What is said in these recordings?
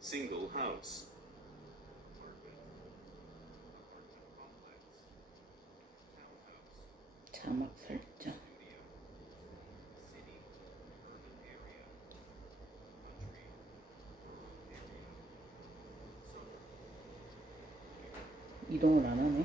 Single house. 자막 설정. 이동을 안 하네.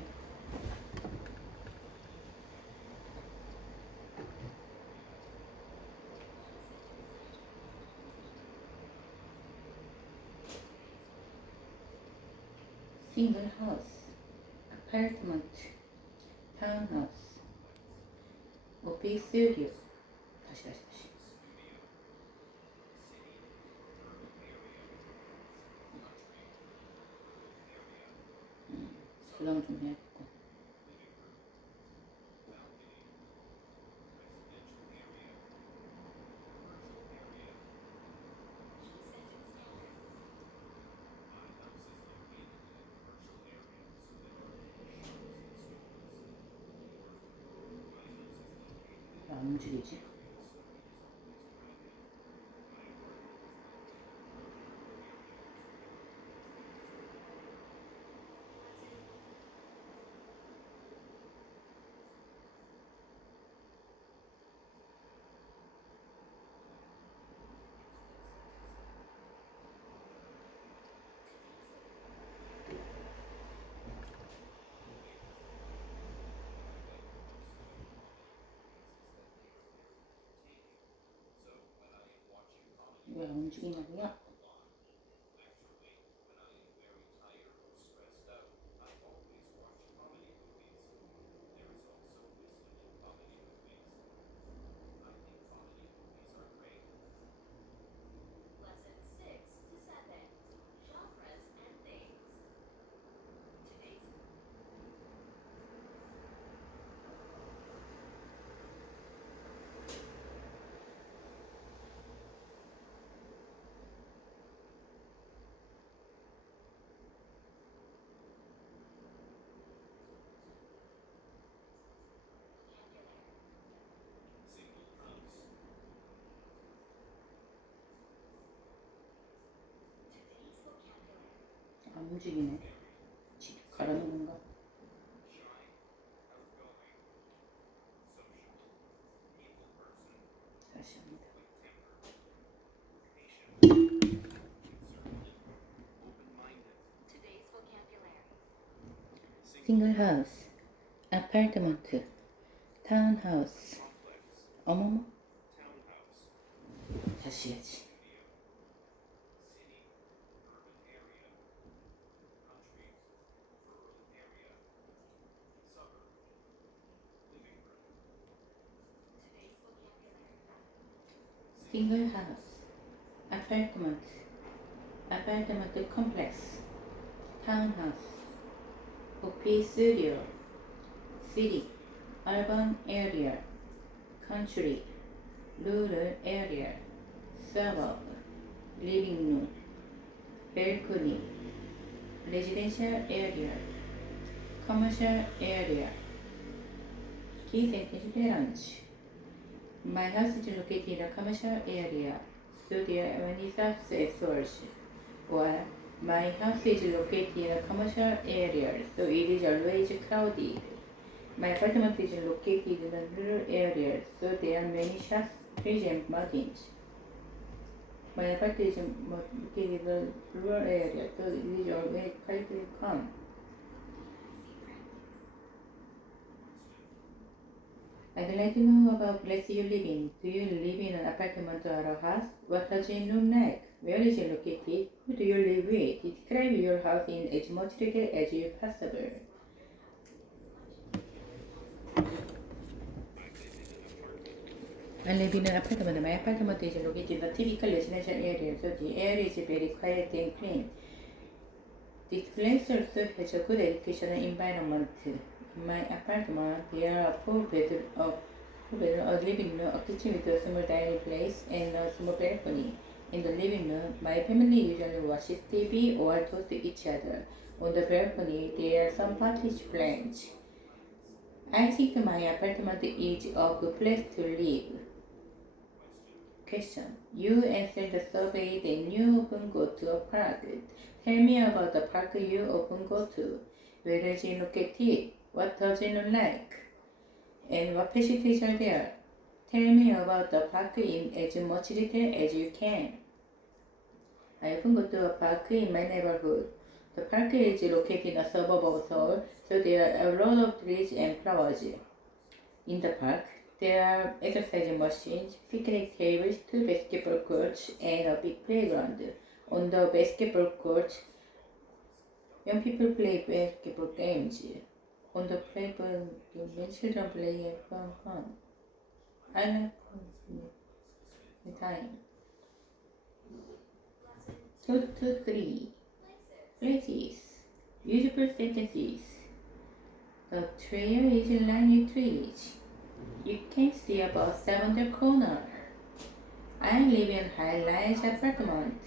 싱글 하우스, 아파트먼트, 타운하우스, 오피스류. 다시. 수정 좀 해야겠고. 왜 안 움직이지? 왜 안 움직이냐고요? 안 움직이네. 갈아놓는가? 다시 합니다. 싱글 하우스, 아파트먼트, 타운하우스. 어머머. 다시 해야지. 싱글 하우스, 아파트먼트, 아파트먼트 컴플렉스, 타운하우스, 오피스류, 시티, urban area, country, rural area, suburb, living room, balcony, residential area, commercial area. Key sentence range. My house is located in a commercial area, so there are many such. Or my house is located in a commercial area, so it is always crowded. My apartment is located in a rural area, so there are many shops, trees and mountains. My apartment is located in a rural area, so it is always quite calm. I'd like to know about place you live in. Do you live in an apartment or a house? What does it look like? Where is it located? Who do you live with? Describe your house in as much detail as you possible. I live in an apartment. My apartment is located in a typical residential area, so the air is very quiet and clean. This place also has a good educational environment. In my apartment, there are 4 bedrooms bedroom, a living room, a kitchen with a small dining place, and a small balcony. In the living room, my family usually watches TV or talks to each other. On the balcony, there are some potted plants. I think my apartment is a good place to live. Question. You answered the survey, then you often go to a park. Tell me about the park you often go to. Where is it located? What does it look like? And what facilities are there? Tell me about the park in as much detail as you can. I often go to a park in my neighborhood. The park is located in a suburb of Seoul, so there are a lot of trees and flowers. In the park, there are exercise machines, picnic tables, two basketball courts, and a big playground. On the basketball court, young people play basketball games. On the playground, young children play and fun. I like the time. 2 to 3. Places. Usable sentences. The trail is lined with trees. You can see about 7 the corner. I live in a high-rise apartment.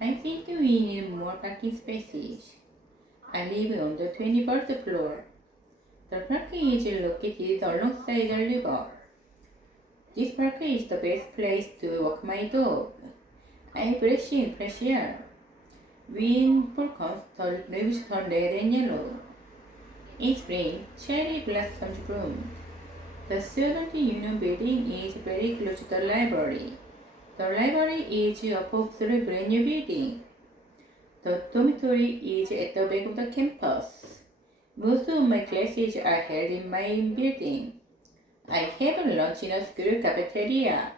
I think we need more parking spaces. I live on the 21st floor. The park is located alongside the river. This park is the best place to walk my dog. I brush in fresh air. When fall comes, the leaves turn red and yellow. In spring, cherry blossoms bloom. The student union building is very close to the library. The library is a absolutely brand new building. The dormitory is at the back of the campus. Most of my classes are held in my building. I have lunch in a school cafeteria.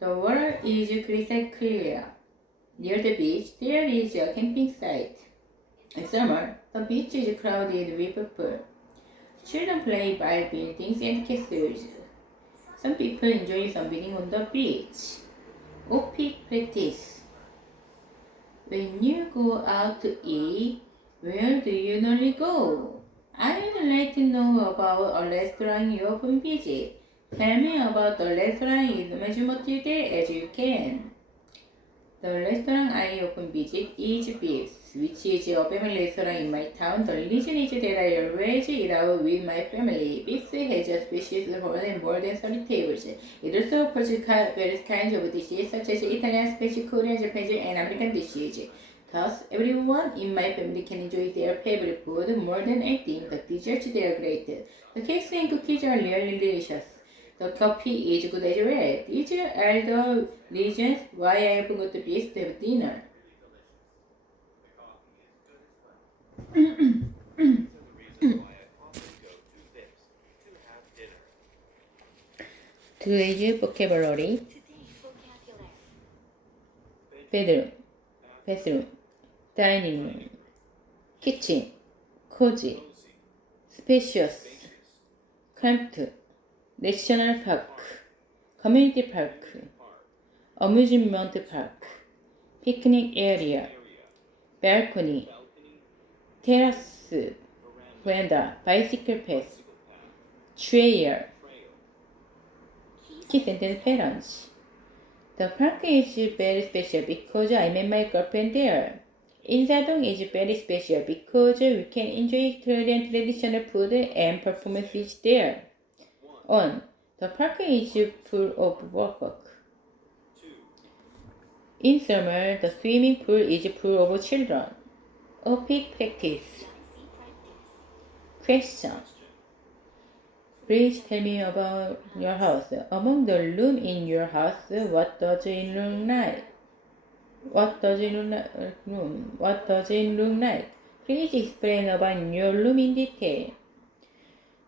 The water is crystal clear. Near the beach, there is a camping site. In summer, the beach is crowded with people. Children play by buildings and castles. Some people enjoy sunbathing on the beach. Off-peak practice. When you go out to eat, where do you normally go? I would like to know about a restaurant you often visit. Tell me about the restaurant in as much detail as you can. The restaurant I often visit is Beef's, which is a family restaurant in my town. The reason is that I always eat out with my family. Beef's has a spacious hall and more than 30 tables. It also offers various kinds of dishes such as Italian, Spanish, Korean, Japanese, and American dishes. Thus, everyone in my family can enjoy their favorite food more than anything. The desserts they are great. The cakes and cookies are really delicious. The coffee is good as well. These are the reasons why I often go to Beef's to have dinner. Today's vocabulary. Bedroom, bathroom, dining room, kitchen, cozy, spacious, cramped, national park, community park, amusement park, picnic area, balcony, terrace, veranda, bicycle path, trail. Key sentence parents. The park is very special because I met my girlfriend there. Insadong is very special because we can enjoy Korean traditional food and performances there. On. The park is full of work. In summer, the swimming pool is full of children. Off-peak practice. Question. Please tell me about your house. Among the room in your house, what does it look like? What does it look like? Please explain about your room in detail.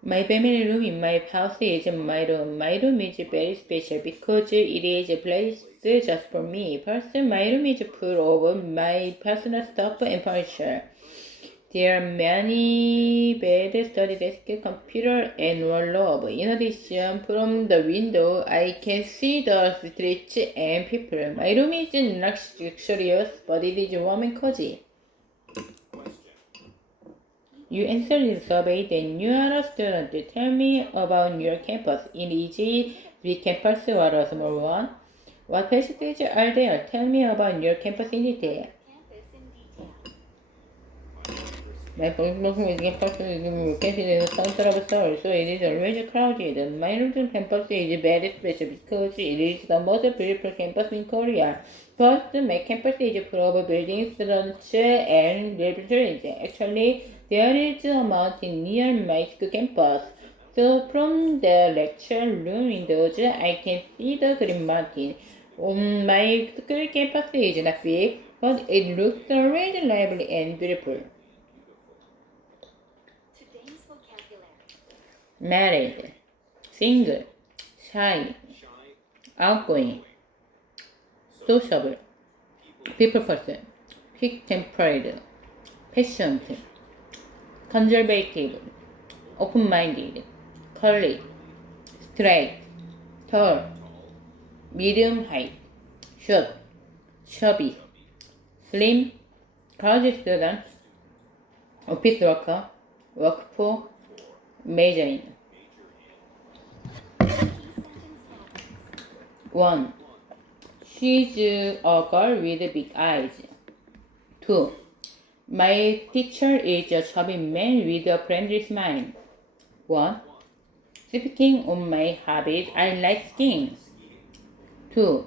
My family room in my house is my room. My room is very special because it is a place just for me. First, my room is full of my personal stuff and furniture. There are many beds, study desk, computer, and wardrobe. In addition, from the window, I can see the streets and people. My room is luxurious, but it is warm and cozy. You answered the survey, then you are a student. Tell me about your campus. In easy, big campus or a small one? What facilities are there? Tell me about your campus in detail. My campus is located in the center of Seoul, so it is always crowded. My London campus is very special because it is the most beautiful campus in Korea. First, my campus is full of buildings, lunch, and laboratories. Actually, there is a mountain near my school campus. So from the lecture room windows, I can see the Green Mountain. My school campus is not big, but it looks always lively and beautiful. Married, single, shy, outgoing, sociable, people person, quick tempered, patient, conservative, open minded, curly, straight, tall, medium height, short, chubby, slim, college student, office worker, work for, major in. 1. She's a girl with big eyes. 2. My teacher is a chubby man with a friendly smile. 1. Speaking of my hobbies, I like skiing. 2.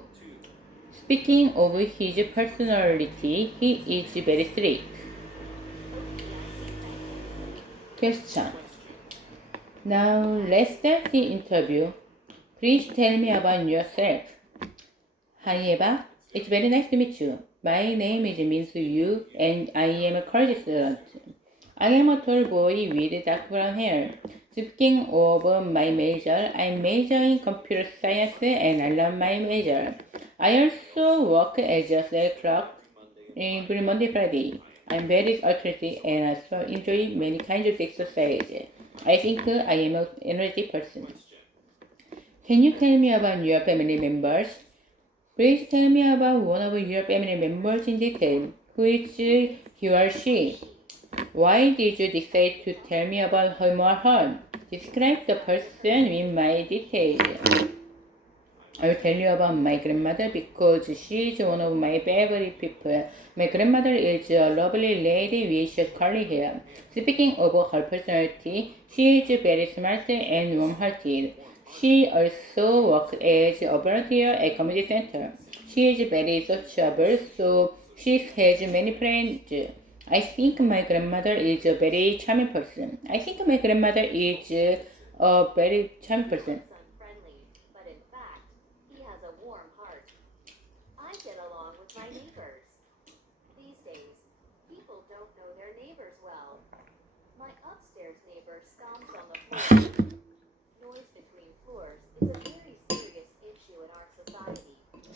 Speaking of his personality, he is very strict. Question. Now let's start the interview. Please tell me about yourself. Hi Eva, it's very nice to meet you. My name is Minsu Yu and I am a college student. I am a tall boy with dark brown hair. Speaking of my major, I major in computer science and I love my major. I also work as a sales clerk every Monday, Friday. I'm very athletic and I also enjoy many kinds of exercise. I think I am an energetic person. Can you tell me about your family members? Please tell me about one of your family members in detail. Who is he or she? Why did you decide to tell me about him or her? Describe the person in my details. I will tell you about my grandmother because she is one of my favorite people. My grandmother is a lovely lady with curly hair. Speaking of her personality, she is very smart and warm-hearted. She also works as a volunteer at community center. She is very sociable, so she has many friends. I think my grandmother is a very charming person. I think my grandmother is a very charming person.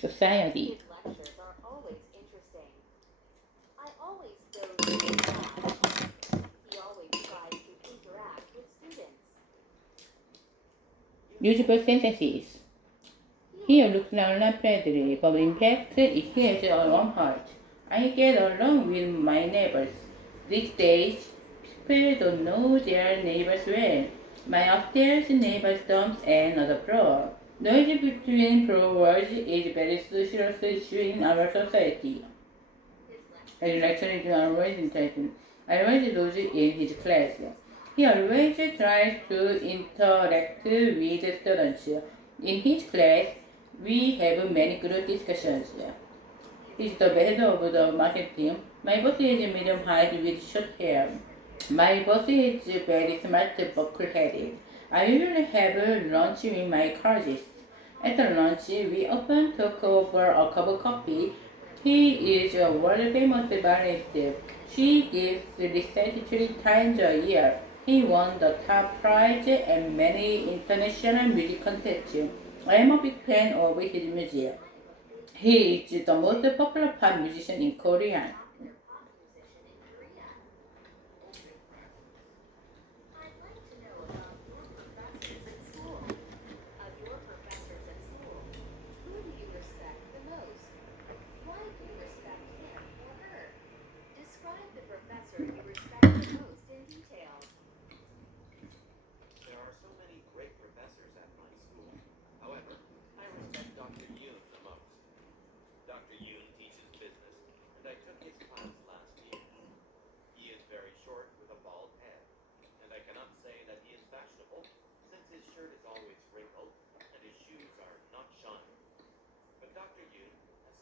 Society. Usable sentences. He looks unfriendly, but in fact, he has a warm heart. I get along with my neighbors. These days, people don't know their neighbors well. My upstairs neighbor stomps another floor. Noise between floors is very social issue in our society. His lecture is always interesting. I always lose in his class. He always tries to interact with students. In his class, we have many good discussions. He's the head of the marketing. My boss is medium height with short hair. My boss is very smart buckle-headed. I usually have lunch with my colleagues. After lunch, we often talk over a cup of coffee. He is a world-famous violinist. She gives recitals 3 times a year. He won the top prize at many international music contests. I am a big fan of his music. He is the most popular pop musician in Korea.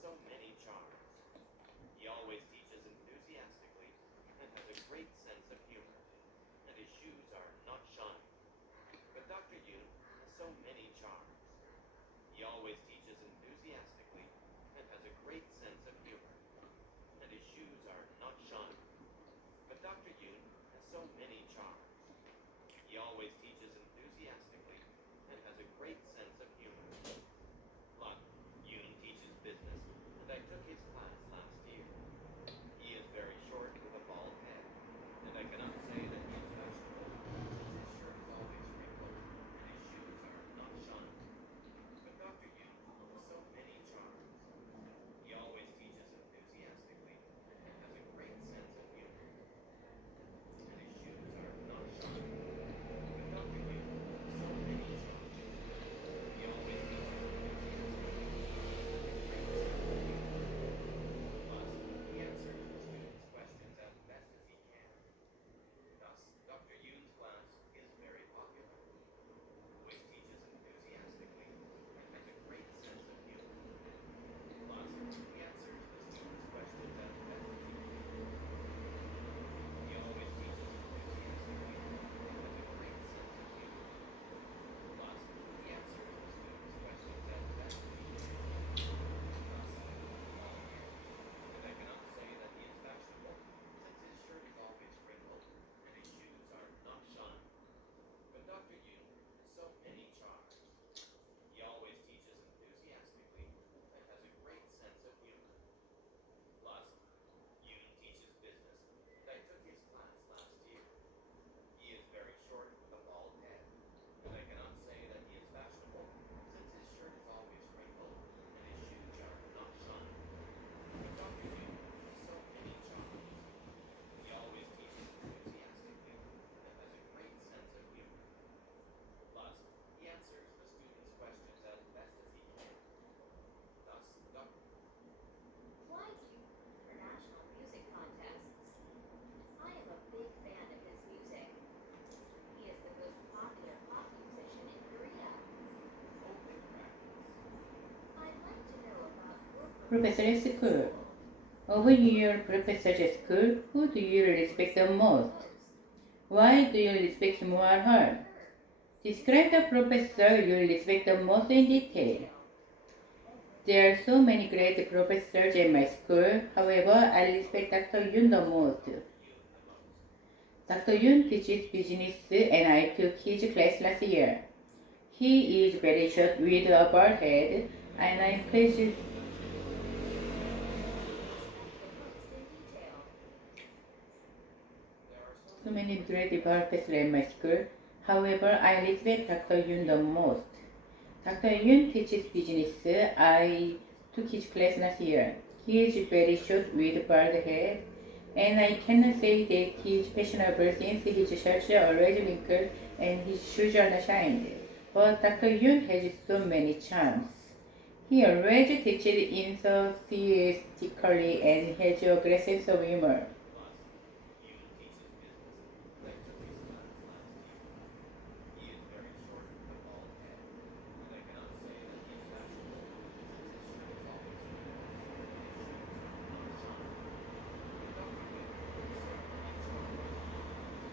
so many charms. He always teaches enthusiastically and has a great sense of humor, and his shoes are not shiny. But Dr. Yoon has so many charms. He always teaches enthusiastically and has a great sense of humor, and his shoes are not shiny. But Dr. Yoon has so many charms. He always teaches enthusiastically and has a great sense of humor. Look, Yoon teaches business, and I took his class last year. He is very short with a bald head, and I cannot say that he is fashionable, since his shirt is always wrinkled and his shoes are not shiny. But Dr. Yoon has so many charms. He always teaches enthusiastically and has a great sense of humor, and his shoes are not shiny. But Dr. Yoon has so many charms. He always teaches enthusiastically and has a great sense of humor. Plus, he answers the students' questions as best as he can. Thus, Dr. Yoon's class is very popular. Always teaches enthusiastically and has a great sense of humor. Plus, he answers the students' questions as best as he can. He always teaches enthusiastically and has a great sense of humor. Plus, he answers the students' questions as best as he can. Thus, with a bald head, and I cannot say that he is fashionable, since his shirt is always wrinkled and his shoes are not shiny. But Dr. Yoon has so many charms. He always teaches enthusiastically and has a great sense of humor. Plus, Yoon teaches business, and I took his class last year. He is very short with a bald head, and I cannot say that he is fashionable, since his shirt is always wrinkled and his shoes are not shiny. But Dr. Yoon has so many charms. He always teaches enthusiastically and has a great sense of humor. Plus, he answers the students' questions as best as he can. Thus, Dr. Flies international music contests. I am a big fan of his music. He is the most popular pop musician in Korea. Open practice. I'd like to know about your Professor professors at at school. school. Of your professors at school, who do you respect the most? Why do you respect him or her? Describe the professor you respect the most in detail. There are so many great professors at my school. However, I respect Dr. Yoon the most. Dr. Yoon the most. Dr. Yoon teaches business and I took his class last year. He is very short with a bald head and I pleased Describe the most in detail. There are so so many many great great professors professors at at my my school. school. However, I respect Dr. Yoon the most. Dr. Yoon teaches business. I took his class last year. He is very short with bald head, and I cannot say that he is fashionable since his shirts are always wrinkled and his shoes are not shined. But Dr. Yoon has so many charms. He always teaches enthusiastically and has a great sense of humor. Plus, Yoon teaches business, and I took his class last year. He is very short with a bald head, and I cannot say that he is fashionable, since his shirt is always wrinkled and his shoes are not shiny. But Dr. Yoon has so many charms.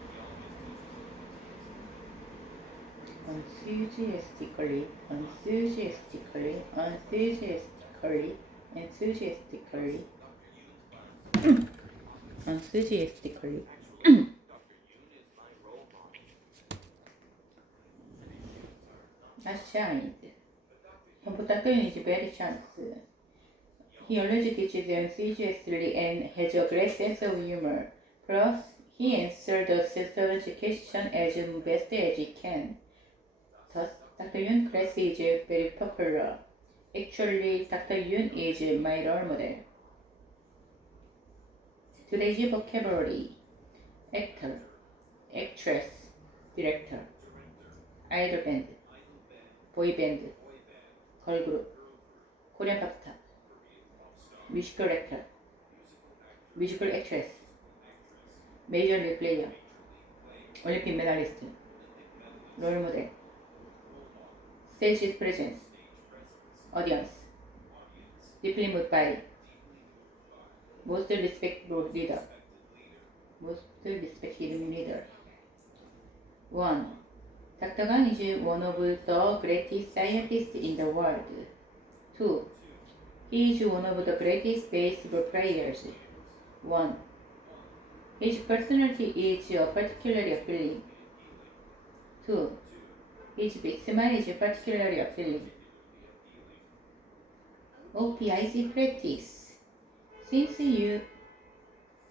He always teaches enthusiastically and has a great sense of humor. Enthusiastically, Plus, he answers the enthusiastically, students' questions as best as he enthusiastically, can. Thus, enthusiastically, Dr. Yoon's class is very popular. enthusiastically. Actually, Dr. Yoon is my role model, and his shoes are not Not shiny. shined. But Dr. Yoon But has Dr. so Yoon is many very chance. charms. He He always always teaches teaches enthusiastically enthusiastically and and has has a a great great sense sense of of humor. humor. Plus, he Plus, answers he the answers the students' students' question questions as as best best as he as he can. can. Thus, Thus, Dr. Dr. Yoon's Yoon's class class is is very very popular. popular. Actually, Dr. Yoon is my role model. Today's vocabulary: actor, actress, director, idol band, Idol band, boy band, boy band, girl group, girl group, Korean pop star, Korean pop star, musical actor, musical actor, musical actress, musical actress, major league player, major league player, Olympic medalist, Olympic medalist, role model, role model, stage presence, stage presence, audience, audience, deeply moved by most respectable leader. Most respected leader. 1. Dr. Gang is one of the greatest scientists in the world. 2. He is one of the greatest baseball players. 1. His personality is particularly appealing. 2. His big smile is particularly appealing. OPIC practice. Since you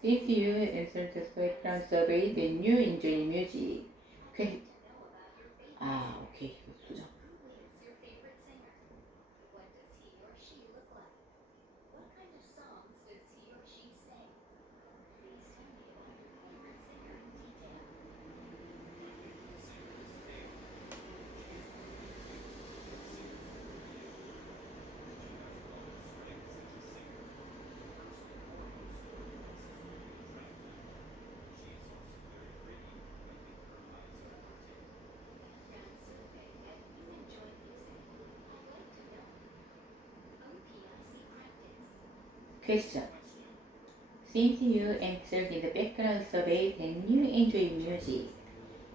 answered the background survey, then you enjoy music. Okay. Okay. Who is your favorite singer? What does he or she look like? What kind of songs does he or she sing? Please tell me about your favorite singer in detail. Background survey and you enjoy music. I'd like to know. OPIC practice. Question. Since you answered the background survey, then you enjoy music.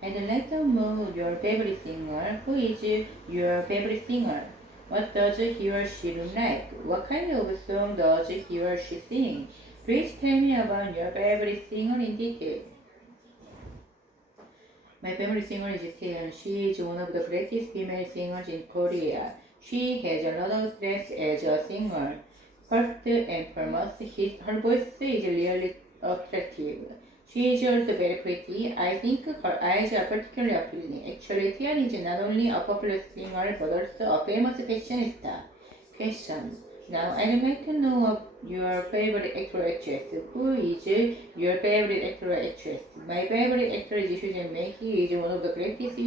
I'd like to know your favorite singer. Who is your favorite singer? What does he or she look like? What kind of song does he or she sing? Please tell me about your favorite singer in detail. My favorite singer is Taeyeon. She is one of the greatest female singers in Korea. She has a lot of strength as a singer. First and foremost, her voice is really attractive. She is also very pretty. I think her eyes are particularly appealing. Actually, Taeyeon is not only a popular singer but also a famous fashionista. Question. Now, I'd like to know your favorite actor or actress. Who is your favorite actor or actress? My favorite actor is Soo Jae-min. He is one of the greatest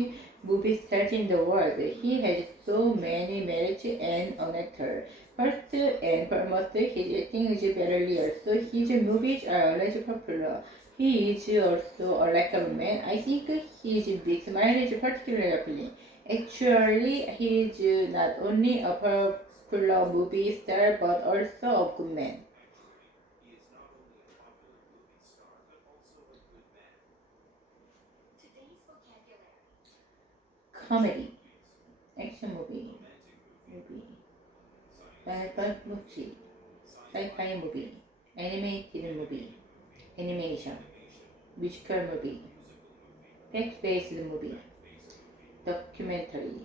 movie stars in the world. He has so many merits and an actor. First and foremost, his acting is very real, so his movies are always popular. He is also a likable man. I think his big smile is particularly appealing. Actually, he is not only a popular movie star but also a good man. Today's vocabulary. Comedy, action movie, biography movie, sci-fi movie, animated movie, animation, musical movie, fact-based movie, documentary,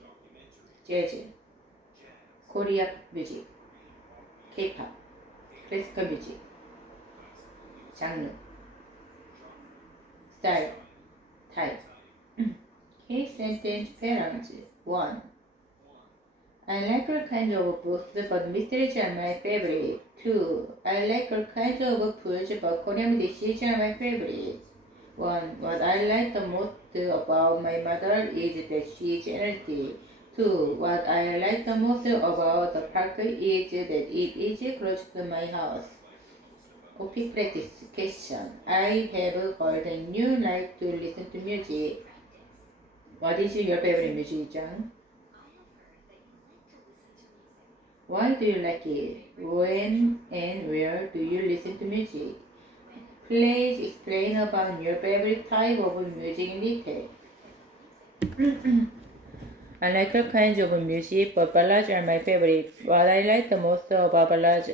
jazz, Korean music, K-pop, classical music, genre, style, type. Case sentence parents. 1. I like all kinds of books, but mysteries are my favorite. 2. I like all kinds of foods, but Korean dishes are my favorite. 1. What I like the most about my mother is that she is energy. 2. What I like the most about the park is that it is close to my house. OP practice question. I have heard that you like to listen to music. What is your favorite music genre? I have heard that you like to listen to music. Why do you like it? When and where do you listen to music? Please explain about your favorite type of music in detail. I like all kinds of music, but ballads are my favorite. What I like the most about ballads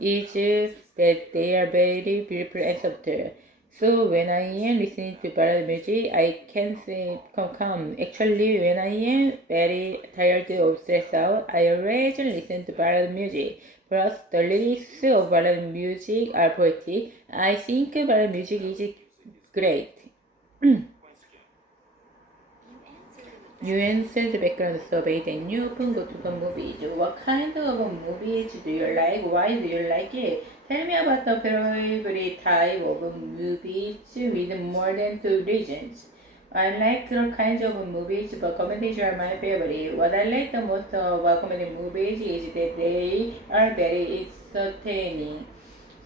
is that they are very beautiful and subtle. So when I am listening to ballad music, I can say calm. Actually, when I am very tired or stressed out, I always listen to ballad music. Plus, the lyrics of ballad music are poetic. I think ballad music is great. You answered the background survey, then you open go to the movies. What kind of movies do you like? Why do you like it? Tell me about the favorite type of movies with more than 2 reasons. I like all kinds of movies, but comedies are my favorite. What I like the most about comedy movies is that they are very entertaining.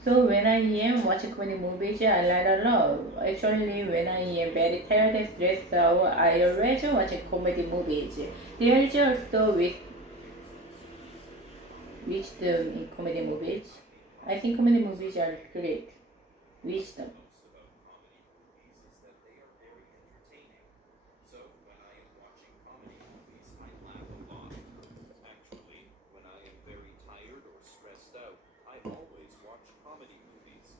So when I am watching comedy movies, I like a lot. Actually, when I am very tired and stressed out, I always watch comedy movies. There is also with Wisdom in comedy movies. I think comedy movies are great. Wisdom. Most about comedy movies is that they are very entertaining. So when I am watching comedy movies, I laugh a lot. Actually, when I am very tired or stressed out, I always watch comedy movies.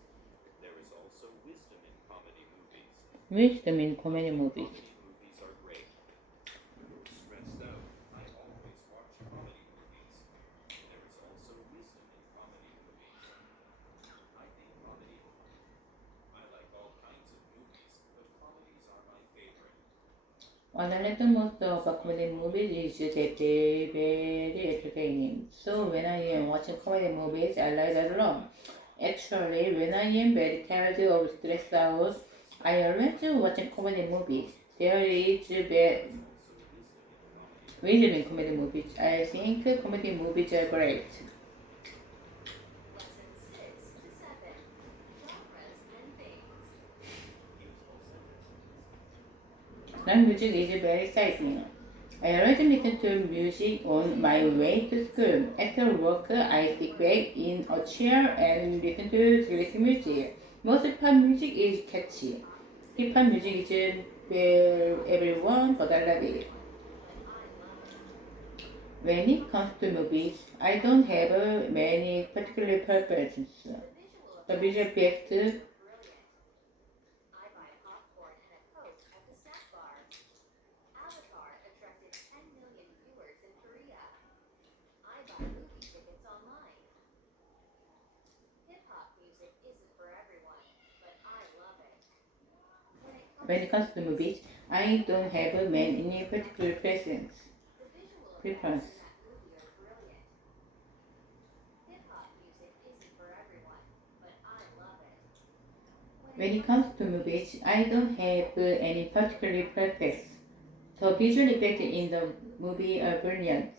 There is also wisdom in comedy movies. Wisdom in I comedy think movies. comedy movies are great. When I'm stressed out, I always watch comedy movies. There is also wisdom in comedy movies. I think comedy. I like all kinds of movies, but comedies are my favorite. What I like the most about comedy movies is that they're very entertaining. So when I am watching comedy movies, I like that a lot. Actually, when I am very tired or stressed out, I always watch comedy movies. There is Also, wisdom in comedy wisdom movies. in comedy movies. I think comedy movies are great. Lesson 6 to 7. Genres and themes. Useful sentences. Now music is very exciting. I always listen to music on my way to school. After work, I sit back in a chair and listen to classic music. Most pop music is catchy. Hip hop music is where everyone, but I love it. But I love it. When it comes to movies, I don't have many particular preferences. The visual The visual effects in that effects, movie are brilliant. I buy popcorn and a Coke at the snack bar. Avatar attracted 10 million viewers in Korea. I buy movie tickets online. Hip hop music isn't for everyone, but I love it. When it comes when it to comes to movies, movies, I don't have many particular preferences. the visual effects Preference. in that movie are brilliant. Hip hop music isn't for everyone, but I love it. When it When it comes comes to to movies, movies, I don't have any particular preference. The visual effects in the movie are brilliant.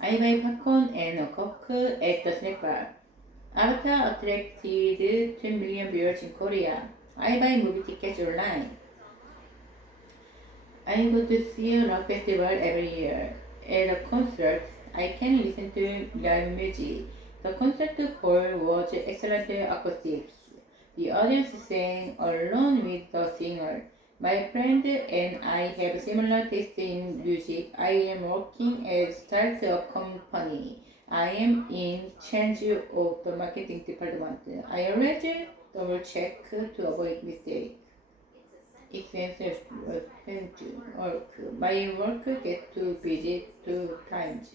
I buy popcorn and a Coke at the snack bar. Avatar attracted 10 million viewers in Korea. I buy movie tickets online. tickets online. I go to see a rock festival every year. At a concert, I can listen to live music. The concert hall was excellent acoustics. The audience sang along with the singer. My friend and I have similar taste in music. I am working at startup company. I am in charge of the marketing department. I always double check to avoid mistakes. It's essential It's to essential forecast trends in my to work. work. My work My get work too gets busy busy at two times. times.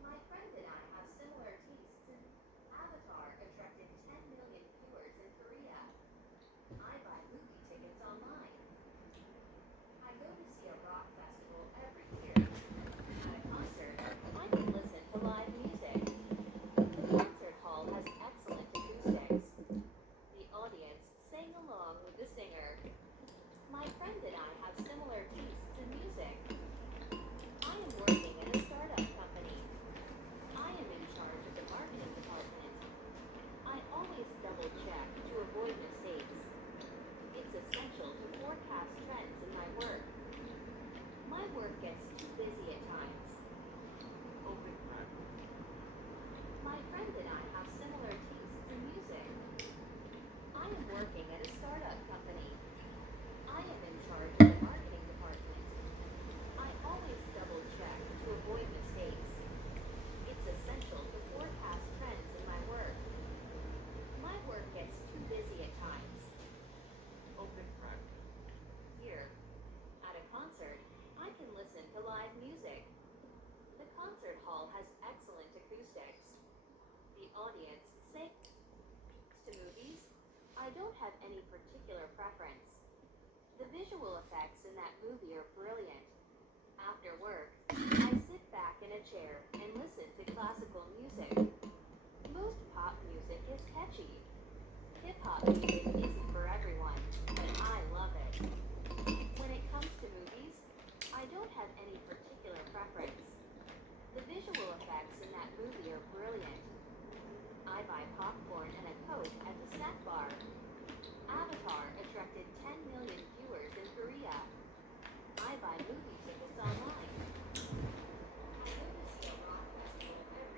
My friend and I have similar tastes in Avatar attracted 10 million viewers in Korea. I buy movie tickets online. I go to see a rock festival every year. At a concert, I can listen to live music. The concert hall has excellent acoustics. The audience sang along with the singer. My friend and I have similar tastes in music. I am working at a startup company. I am in charge of the marketing department. I always double check to avoid mistakes. It's essential to forecast trends in my work. My work gets too busy at times. Open bracket. My friend and I have similar tastes in music. I am working at a startup company. I am in charge of the marketing department. I always double check to avoid mistakes. It's essential to forecast trends in my work. My work gets too busy at times. Open bracket. Here, at a concert, I can listen to live music. The concert hall has excellent acoustics. The audience sings to movies. I don't have any particular preference. The visual effects in that movie are brilliant. After work, I sit back in a chair and listen to classical music. Most pop music is catchy. Hip hop music isn't for everyone, but I love it. When it comes to movies, I don't have any particular preference. The visual effects in that movie are brilliant. I buy popcorn and a Coke at the snack bar. Avatar attracted 10 million viewers in Korea. I buy movie tickets online. I go to see a rock festival every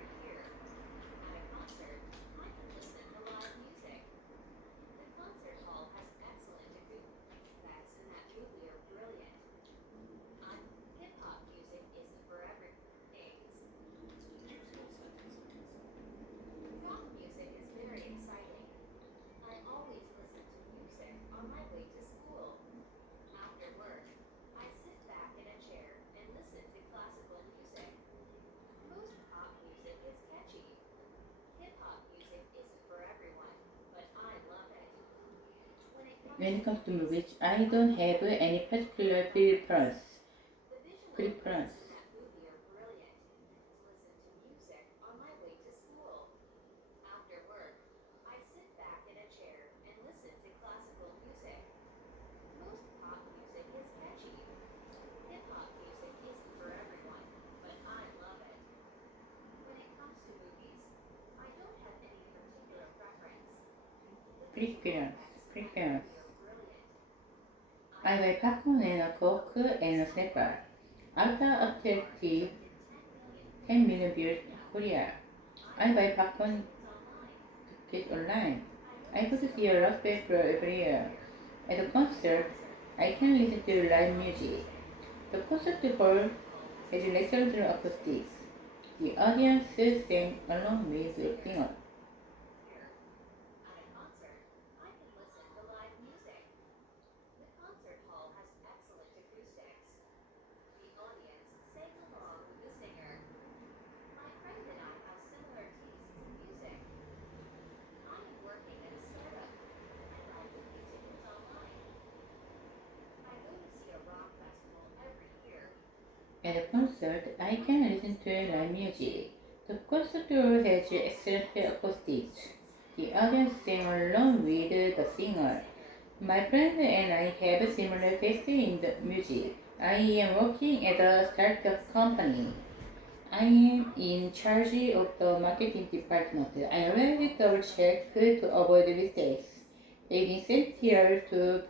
When it comes to movies, I don't have any particular preference. The visual effects Preference. in that movie are brilliant. Listen to music on my way to school. After work, I sit back in a chair and listen to classical music. Most pop music is catchy. Hip hop music isn't for everyone, but I love it. When it comes to movies, I don't have any particular preference. The visual Preference. effects in that Preference. movie are brilliant. I I buy have popcorn watched and a more Coke than and a 100 snapper. times. After My car has attractive more than 10 million 10 views. million views in Korea. I I buy buy movie popcorn tickets online. ticket online. I go I to go to see a see a rock rock festival festival every every year. year. At a At a concert, concert, I I can can listen listen to to live live music. music. The concert The hall concert hall has has excellent natural acoustics. acoustics. The The audience audience sing sing along along with the with the singer. singer. Here, at a concert, I can listen to live music. The concert hall has excellent acoustics. The audience sang along with the singer. My friend and I have similar tastes in music. I am working at a startup. I buy movie tickets online. I go to see a rock festival every year. At a At a concert, concert, I I can can listen listen to to live live music. music. The concert hall Concert has hall has excellent excellent acoustics. acoustics. The audience The sing audience along with sang the along with the singer. singer. My friend My and I friend and have I have similar taste similar in tastes the in music. music. I am working at I am a working at a startup startup company. company. I am I am in in charge charge of of the the marketing marketing department. department. I I always always double double check check to to avoid avoid mistakes. mistakes. It is It's essential essential to to forecast forecast trends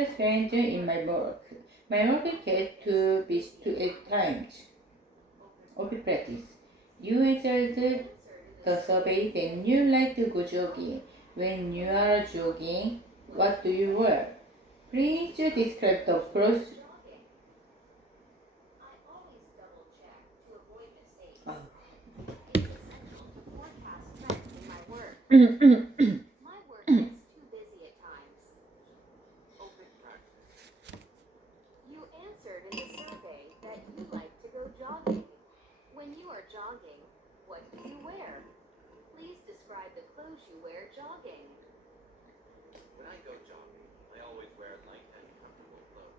trends in my in my work. work. My work My work gets gets to too be busy at to at times. times. Open practice. You You answered answered in the the survey survey that then you you like like to to go go jogging. jogging. When you When you are are jogging, jogging, what what do do you you wear? wear? Please Please describe the describe the clothes you clothes. wear jogging. I always double check to avoid mistakes. Oh. It's essential to forecast trends in my work. You My work gets too busy at times. Open practice. You answered in the survey that you like to go jogging. When you are jogging, what do you wear? Please describe the clothes you wear jogging. When I go jogging, I always wear light and comfortable clothes.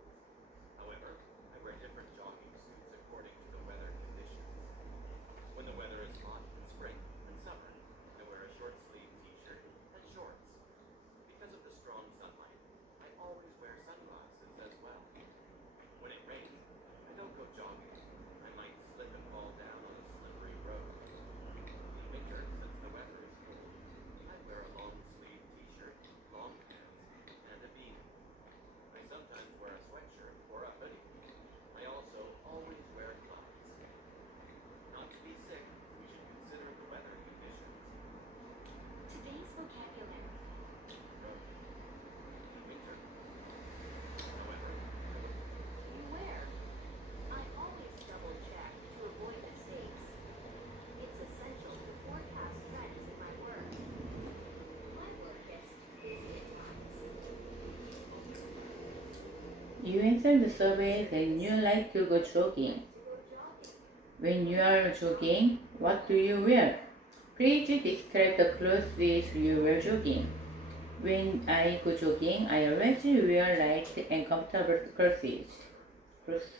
However, I wear different jogging suits according to the weather conditions. When the weather is hot in spring and summer, I wear a short sleeve t-shirt and shorts. Because of the strong sunlight, I always wear sunglasses as well. When it rains, I don't go jogging. I might slip and fall down on a slippery road. In winter, since the weather is cold, I wear a long sleeve t-shirt, long pants, and a beanie. I sometimes wear a sweatshirt or a hoodie. I also always wear gloves. Not to be sick, we should consider the weather conditions. Today's vocabulary. Go. In winter. However. You wear. I always double check to avoid mistakes. It's essential to forecast trends in my work. My work gets too busy at times. Open practice. answered the You survey answered in then the you survey like to go that you jogging. like to go jogging. When you When you are are jogging, jogging, what do what do you you wear? wear? Please describe the clothes with you wear jogging. When I go jogging, I always wear light and comfortable clothes. Clothes.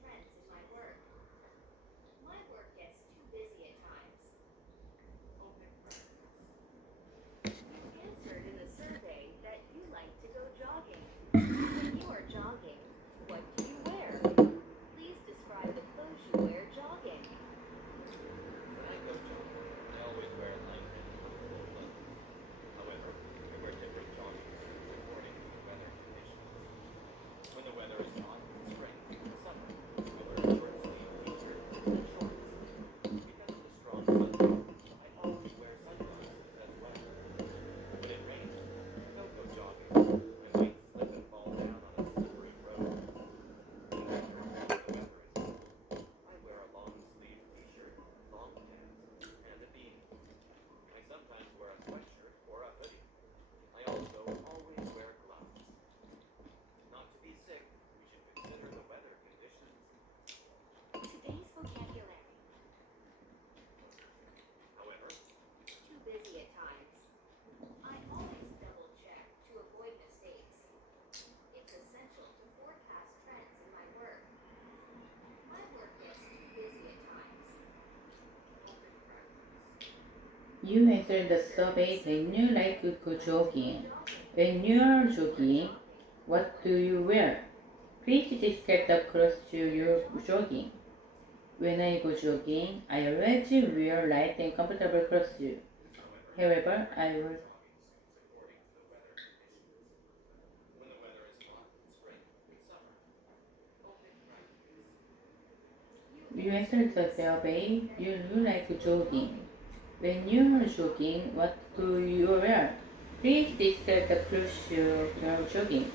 Trends in my work. My work gets too busy at times. Open practice. You answered in the survey that you like to go jogging. When you are jogging, what do you wear? Please describe the clothes you wear jogging. When I go jogging, I always wear light and comfortable clothes. However, I wear different jogging suits according to the weather conditions. When the weather is hot in spring You answered the survey when you like to go jogging. When you are jogging, what do you wear? Please describe the clothes you're jogging. When I go jogging, I always wear light and comfortable clothes. However, I will. When the weather is hot in spring and summer. Open brackets. You answered the survey. You like jogging. When you are jogging, what do you wear? Please describe the clothes you are jogging.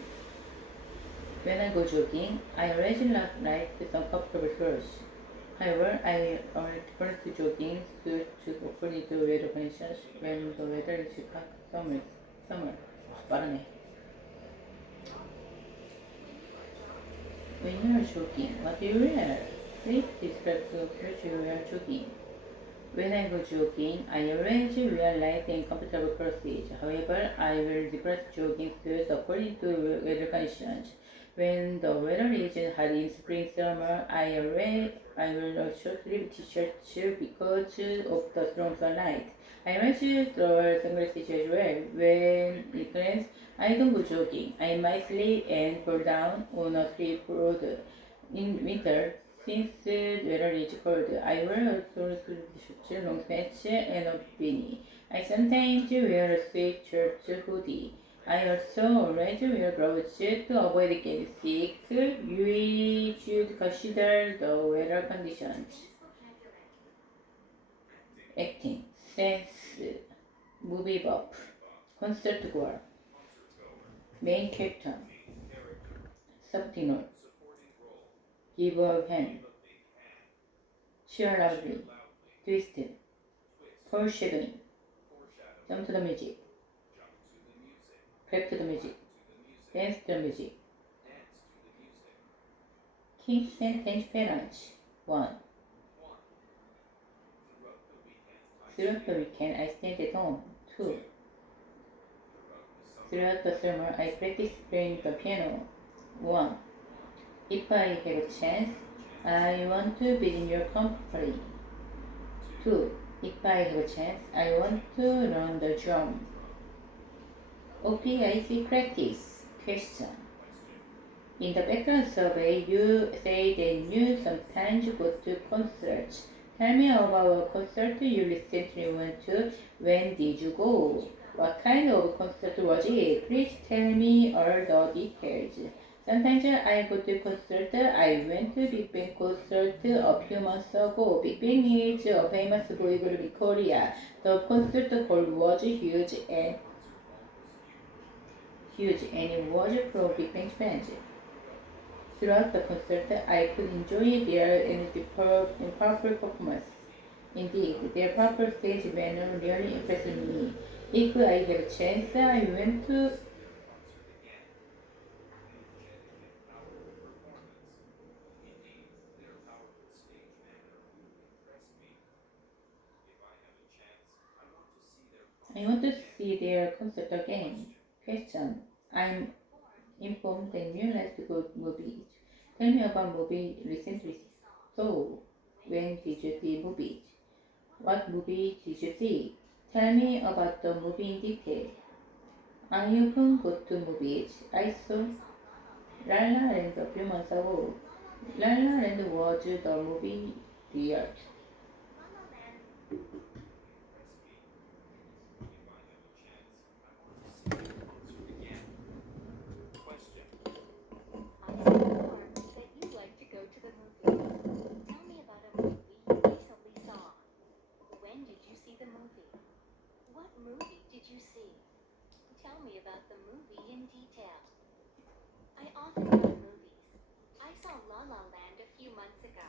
When I go jogging, I always like some comfortable clothes. However, I prefer to jogging suit according to weather conditions when the weather is hot summer. summer. 빠르네. When you are jogging, what do you wear? Please describe the clothes you wear jogging. When I go jogging, I always wear light and comfortable clothes. However, I wear different jogging suits according to weather conditions. When the weather is hot in spring summer, I wear a short-sleeved t-shirt because of the strong sunlight. I always wear sunglasses as well. When it rains, I don't go jogging. I might slip and fall down on a steep road. In winter, since the weather is cold, I wear a short shirt, long pants, and a beanie. I sometimes wear a sweatshirt hoodie. I also always wear gloves to avoid getting sick. You should consider the weather conditions. Acting, sense, movie buff, concert goer, main character, subtenor, give a hand, cheer loudly, twisted, foreshadowing, jump to the music, clap to the music, dance to the music. King sentence parents. 1. Throughout the weekend, I stayed at home. 2. Throughout the summer, I practiced playing the piano. 1. If I have a chance, I want to be in your company. 2. If I have a chance, I want to learn the drum. OPIC practice. Question. In the background survey, you say that you sometimes go to concerts. Tell me about a concert you recently went to. When did you go? What kind of concert was it? Please tell me all the details. Sometimes I go to concert. I went to Big Bang concert a few months ago. Big Bang is a famous boy group in Korea. The concert hall was huge and it was from Big Bang fans. Throughout the concert, I could enjoy their powerful performance. Indeed, their powerful stage manner really impressed me. If I have a chance, I went to. I want to see their concert again. Question. I'm informed that you like to go movies. Tell me about movie recently saw. When did you see movies? What movie did you see? Tell me about the movie in detail. I often go to movies. I saw La La Land a few months ago. La La Land was the movie theater. Question. I said before that you like to go to the movies. Tell me about a movie you recently saw. When did you see the movie? What movie did you see? Tell me about the movie in detail. I often go to movies. I saw La La Land a few months ago.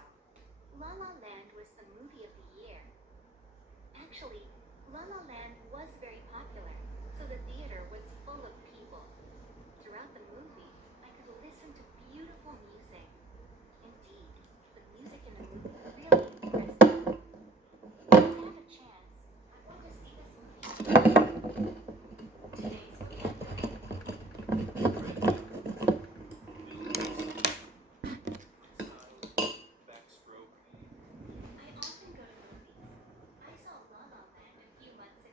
La La Land was the movie of the year. Actually, La La Land was very popular, so the theater was full of people. Throughout the movie, I could listen to beautiful music. Indeed, the music in the movie really impressed me. If I have a chance, I want to see this movie. Today's vocabulary. I often go to movies. I saw La La Land a few months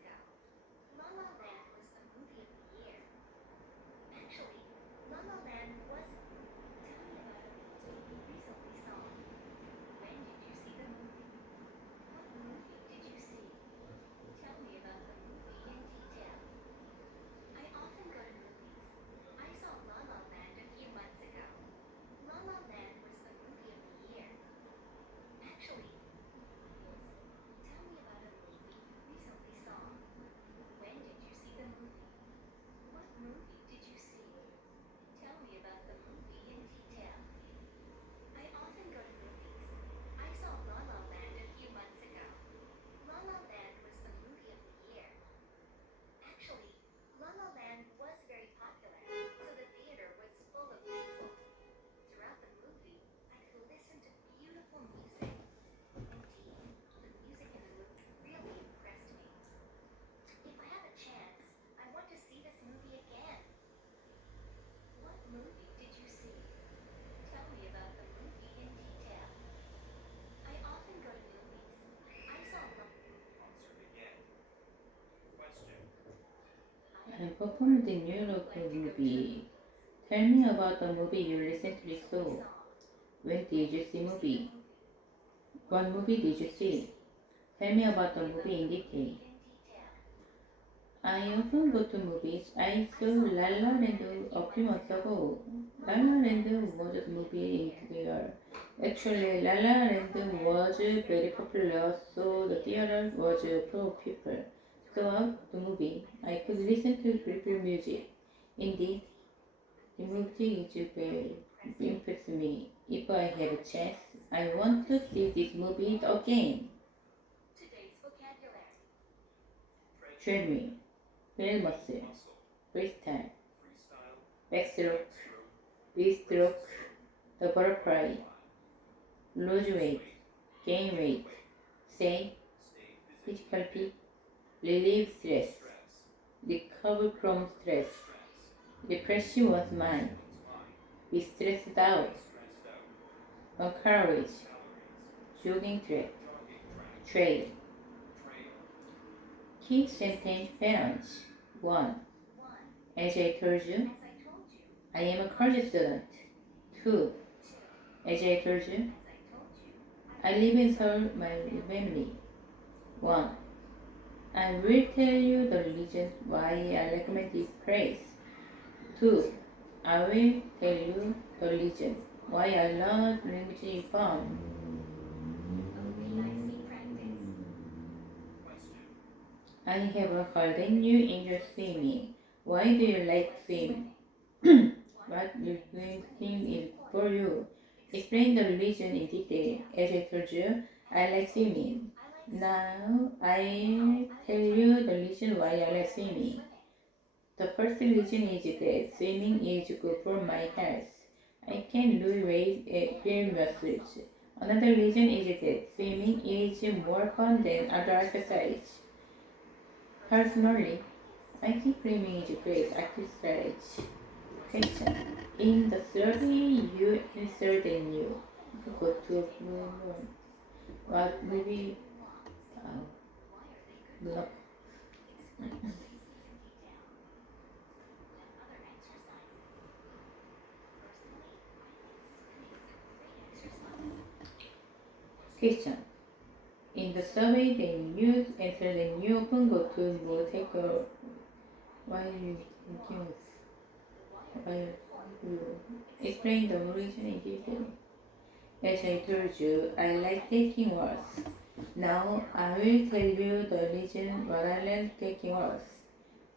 comedy New York movie. Tell me about the movie you recently saw. When did you see movie? What movie did you see? Tell me about the movie in detail. I often go to movies. I saw La La Land a few months ago. La La Land was a movie in theater. Actually, La La Land was very popular, so the theater was full of people. Throughout the movie, I could listen to beautiful music. Indeed, the music is very impressed me. If I have a chance, I want to see this movie again. Today's vocabulary. Treadmill, real muscle, freestyle, backstroke, B-stroke, the butterfly, lose weight, gain weight, say, physical peak, relieve stress, recover from stress, depression one's mind, be stressed out, encourage, jogging track, trail. Key sentence balance. 1. 1. As I told you, As I told you. I am a college student. 2. 2. As I told you, As I told you. I live in Seoul, my family. 1. I will tell you the reason why I recommend this place. 2. I will tell you the reason why I love language fun. OPIC practice. I have heard that you enjoy swimming. Why do you like swim? What you doing swim is for you. Explain the reason in detail. As I told you, I like swimming. Now I tell you the reason why I like swimming. The first reason is that swimming is good for my health. I can lose weight and build muscles. Another reason is that swimming is more fun than other exercise. Personally, I think swimming is a great exercise. Question. In the survey you answered and you go to a movie. What movie? Oh, look. Explain what you see in detail. And other exercises. Personally, I think swimming is a great exercise. Question. In the survey then you answered and you often go to will take a why you thinking why you explain the reason in detail. As I told you, I like taking walks. Now I will tell you the reason why I like taking walks.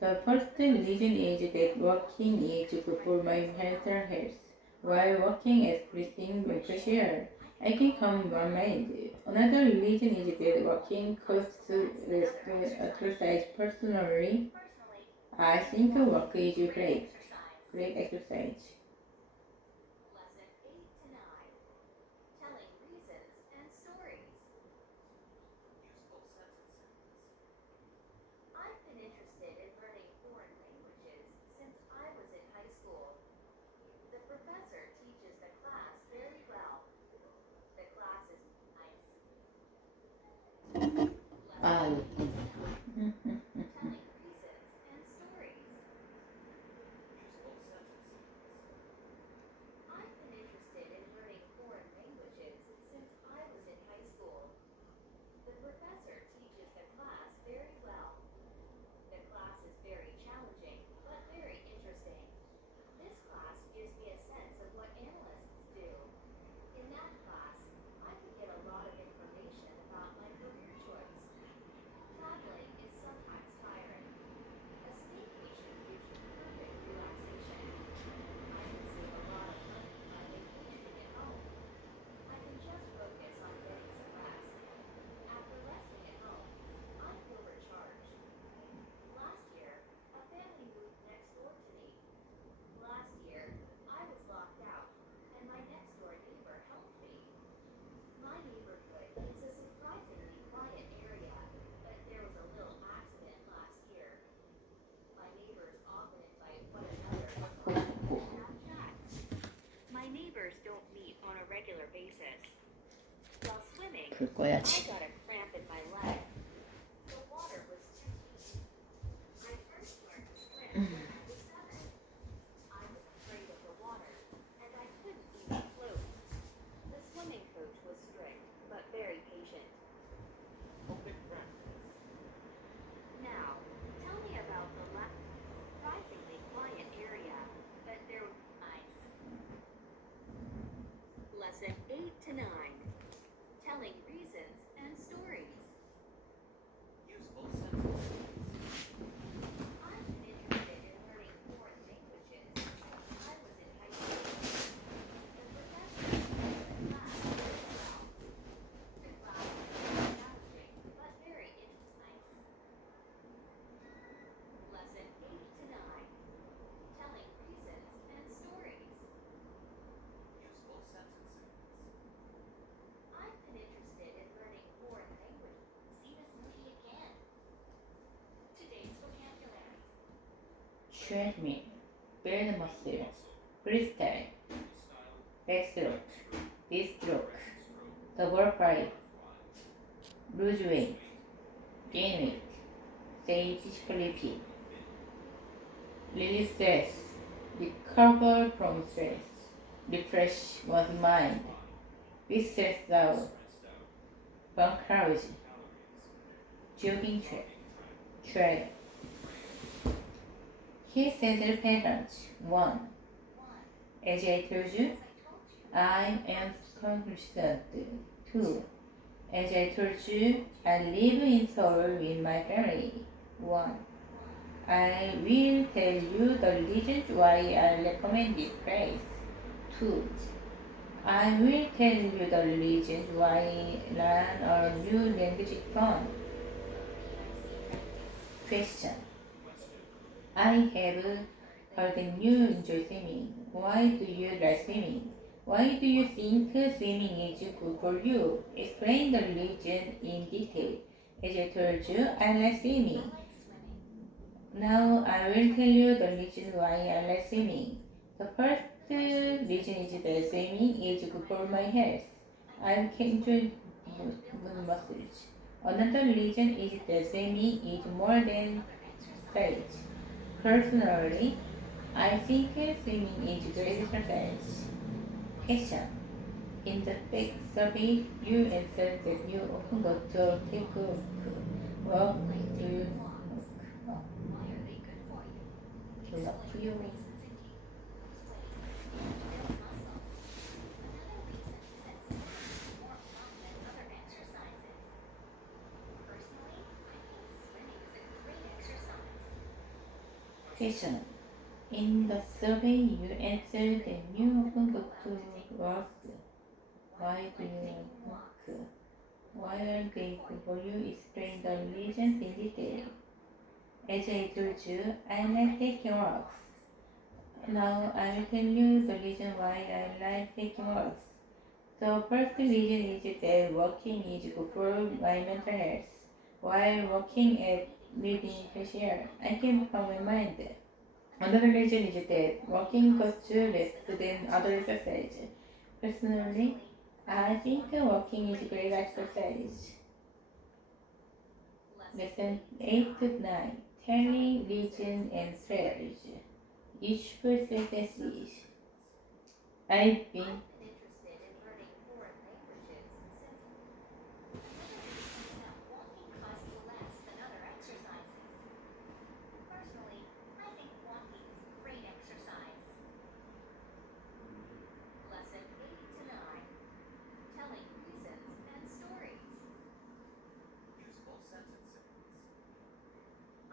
The first reason is that walking is good for my mental health. While walking and breathing fresh air, I can calm my mind. Another reason is that walking causes exercise. Personally, I think walk is great exercise. Lesson 8 to 9. Telling reasons and stories. Useful sentences. I've been interested in learning foreign languages since I was in high school. The professor teaches the class very well. The class is nice. Ah, Lesson 8 to 9. Telling reasons and stories. Useful sentences. I've been interested in learning foreign languages since I was in high school. The professor teaches the class very well. The class is very challenging, but very interesting. This class gives me a sense of what analysts do. In that class, I could get a lot of information about my career choice. Traveling is sometimes tiring. A staycation gives you perfect relaxation. I can save a lot of money by vacationing at home. I can just focus on getting some rest. After resting at home, I feel recharged. Last year, a family moved next door to me. Last year, I was locked out, and my next door neighbor helped me. My neighborhood is a surprisingly quiet area, but there was a little accident last year. My neighbors often invite one another to play and have chats. My neighbors don't meet on a regular basis. While swimming, 불 I 꺼야지. got a cramp in my leg. The water was too deep. I first learned to swim when I to 9. Telling reasons and stories. Useful sentences. I've been interested in learning foreign languages since I was in high school. The professor teaches the class very well. The class is very challenging, but very nice. Lesson 8 to 9. Telling reasons and stories. Useful sentences. I've been interested in learning foreign languages. See this movie again. Today's vocabulary. treadmill, build muscle, freestyle, backstroke, backstroke, double fly, lose weight, gain weight, stay physically fit, release stress, recover from stress, refresh one's mind, be stressed out, burn calories, jogging track, trail. He said patterns. 1. 1. As I told you, As I told you, I am constant. 2. As I told you, I live in Seoul with my family. 1. 1. I will tell you the reasons why I recommend this place. 2. I will tell you the reasons why learn a new language is fun. PIC practice. Question. Question. I have heard that you enjoy swimming. Why do you like swimming? Why do you think swimming is good for you? Explain the reason in detail. As I told you, I like I swimming. like swimming. Now I will tell you the reason why I like swimming. The first reason is that swimming is good for my health. I can enjoy And build muscles. Another reason is that swimming is more than Other play. exercises. Personally, Personally, I think swimming is great exercise. Question. In the fake survey, you answered that you often go to take a walk. like Do you taking walks. walk? Why are they good for you? 별로 Explain the 아프요. reasons in explain and build muscles. Another reason is that swimming is more fun than other exercises. Personally, I think swimming is a great exercise. Question. In the survey, you answered that you often go to work. Why do you Like taking walk? walks. Why are they good for you? Explain the reasons in detail. As I told you, I like taking walks. Now I will tell you the reason why I like taking walks. The first reason is that walking is good for my mental health. While walking and breathing fresh air, I can calm my mind. Another reason is that walking costs less than other exercise. Personally, I think walking is a great exercise. Lesson 8 to 9. Telling reason and strategy. Useful sentences. I've been I've been interested in learning foreign languages since another reason is that walking costs less than other exercises. Personally, I think walking is great exercise. Lesson 8 to 9. Telling reasons and stories. Useful sentences.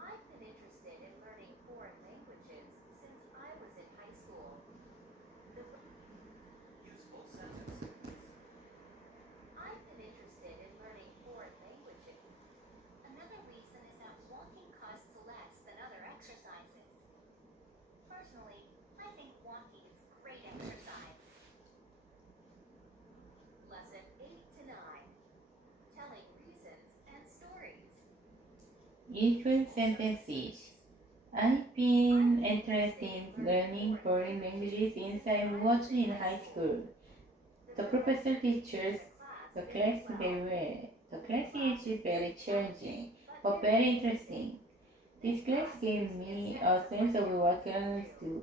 I've been interested in learning foreign languages since I was in high school. The Useful sentences. I've been interested in learning foreign languages. Another reason is that walking costs less than other exercises. Personally, I think walking is great exercise. Lesson 8 to 9. Telling reasons and stories. useful sentences. I've been interested in learning foreign languages since I was in high school. The professor teaches the class very well. The class is very challenging but very interesting. This class gave me a sense of what can do.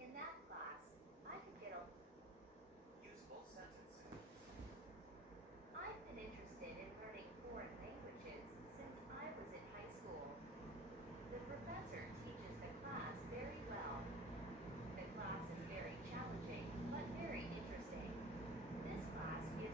In that class, I could get a Useful sentences. I've been interested in learning foreign languages since I was in high school. The professor teaches the class very well. The class is very challenging, but very interesting. This class gives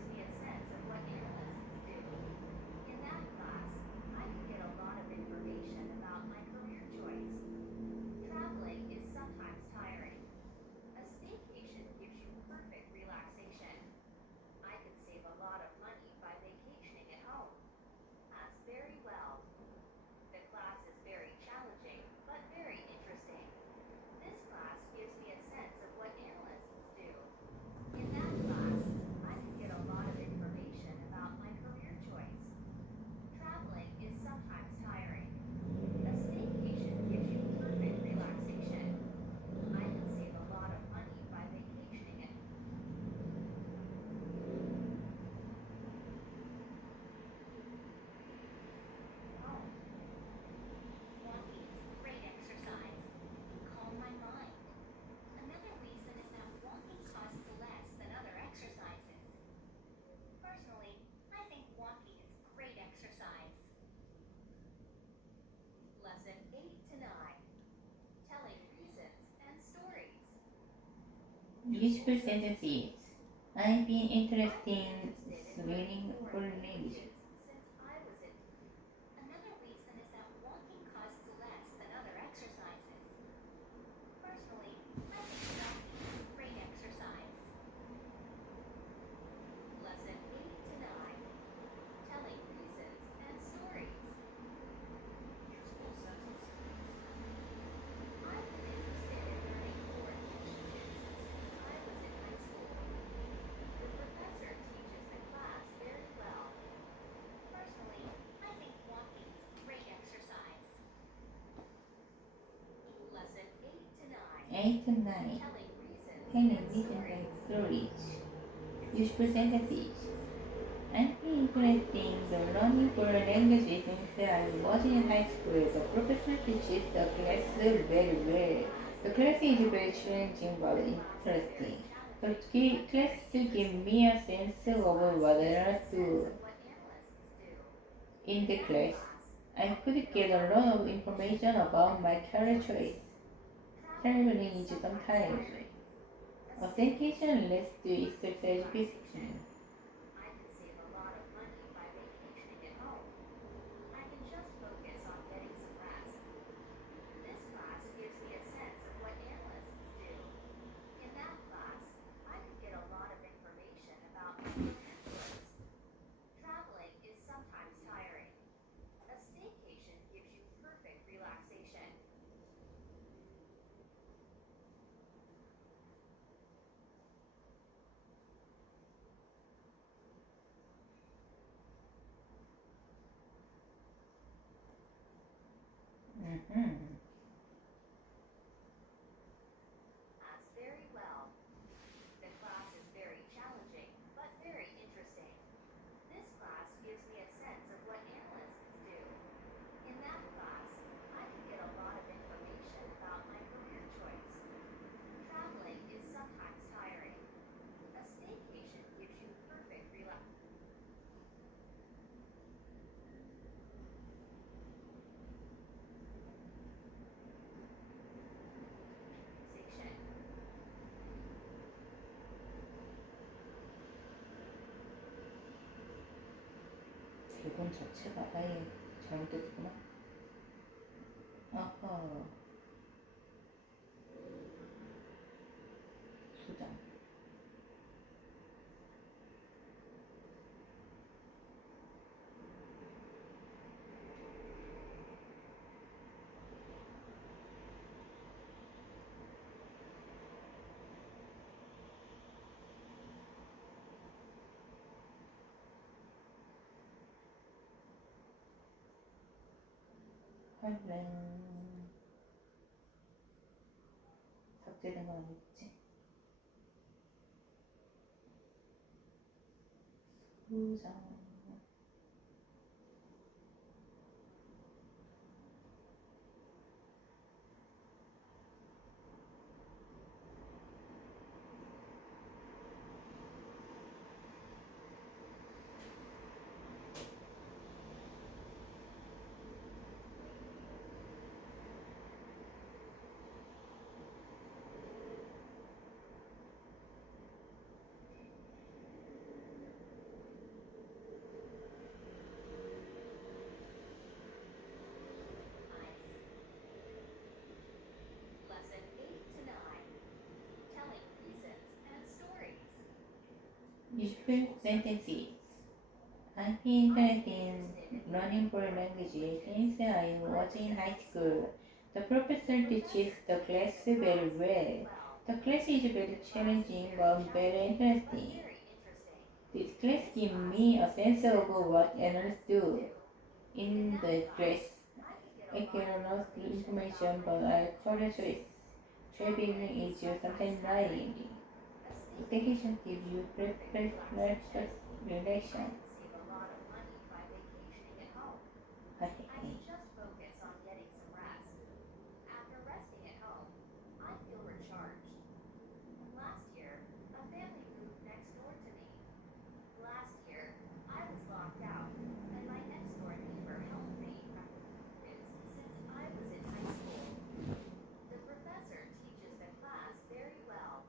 Useful sentences. I've been interested in learning foreign language. Since I was in. Another reason is that walking costs less than other exercises. Personally, I think walking is a great exercise. Lesson 8 to 9. Telling reasons and stories. Useful sentences. I've been interested in learning foreign languages since I was in high school. The professor teaches the class very well. Personally, I think walking is a great exercise. Lesson 8 to 9. 8 to 9. Telling reasons Telling and reasons and stories. stories. Useful sentences. I've been interested in the learning foreign languages since I was in high school. The professor teaches the class very well. The class is very challenging but interesting. The class gives me a sense of what I do. What analysts do. In the class, I could get a lot of information about my career choice. Traveling is sometimes authentication leads to exercise discipline. I can save a lot of money by vacationing at home. I can just focus on getting some rest. This class gives me a sense of what analysts do. In that class, I could get a lot of information about my career choice. Traveling is sometimes tiring. A staycation gives you perfect relaxation. That's very well. The class is very challenging, but very interesting. This class gives me a sense of what analysts do. In that class, I could get a lot of information about my career choice. Traveling is sometimes tiring. A staycation gives you perfect relaxation. 대본 자체가 아예 잘못됐구나. 아하. 수장. 할래. 삭제된 건 아니겠지? 수장. Lesson 8 to 9. Telling reasons and stories. Useful sentences. I've been interested in learning foreign languages since I was in high school. The professor teaches the class very well. The class is very challenging but very interesting. Very interesting. This class gives me a sense of what analysts do. In the class, I get a lot of information about our career choice. Traveling is sometimes tiring. Vacation gives you perfect relaxation. Save a lot of money by vacationing at home. I can just focus on getting some rest. After resting at home, I feel recharged. Last year, a family moved next door to me. Last year, I was locked out, and my next door neighbor helped me since I was in high school. The professor teaches the class very well.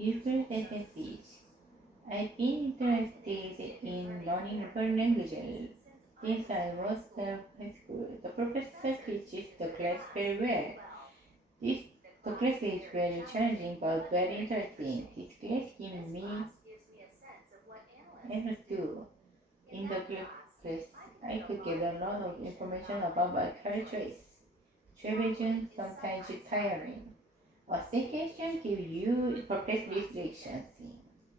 Useful sentences. I've been interested in learning foreign languages since I was in high school. The professor teaches the class very well. This the class is very challenging but very interesting. This class gives me able to. In the Greek class, I could get a lot of information about my career choice. Challenging, sometimes tiring. A staycation gives you perfect reflections.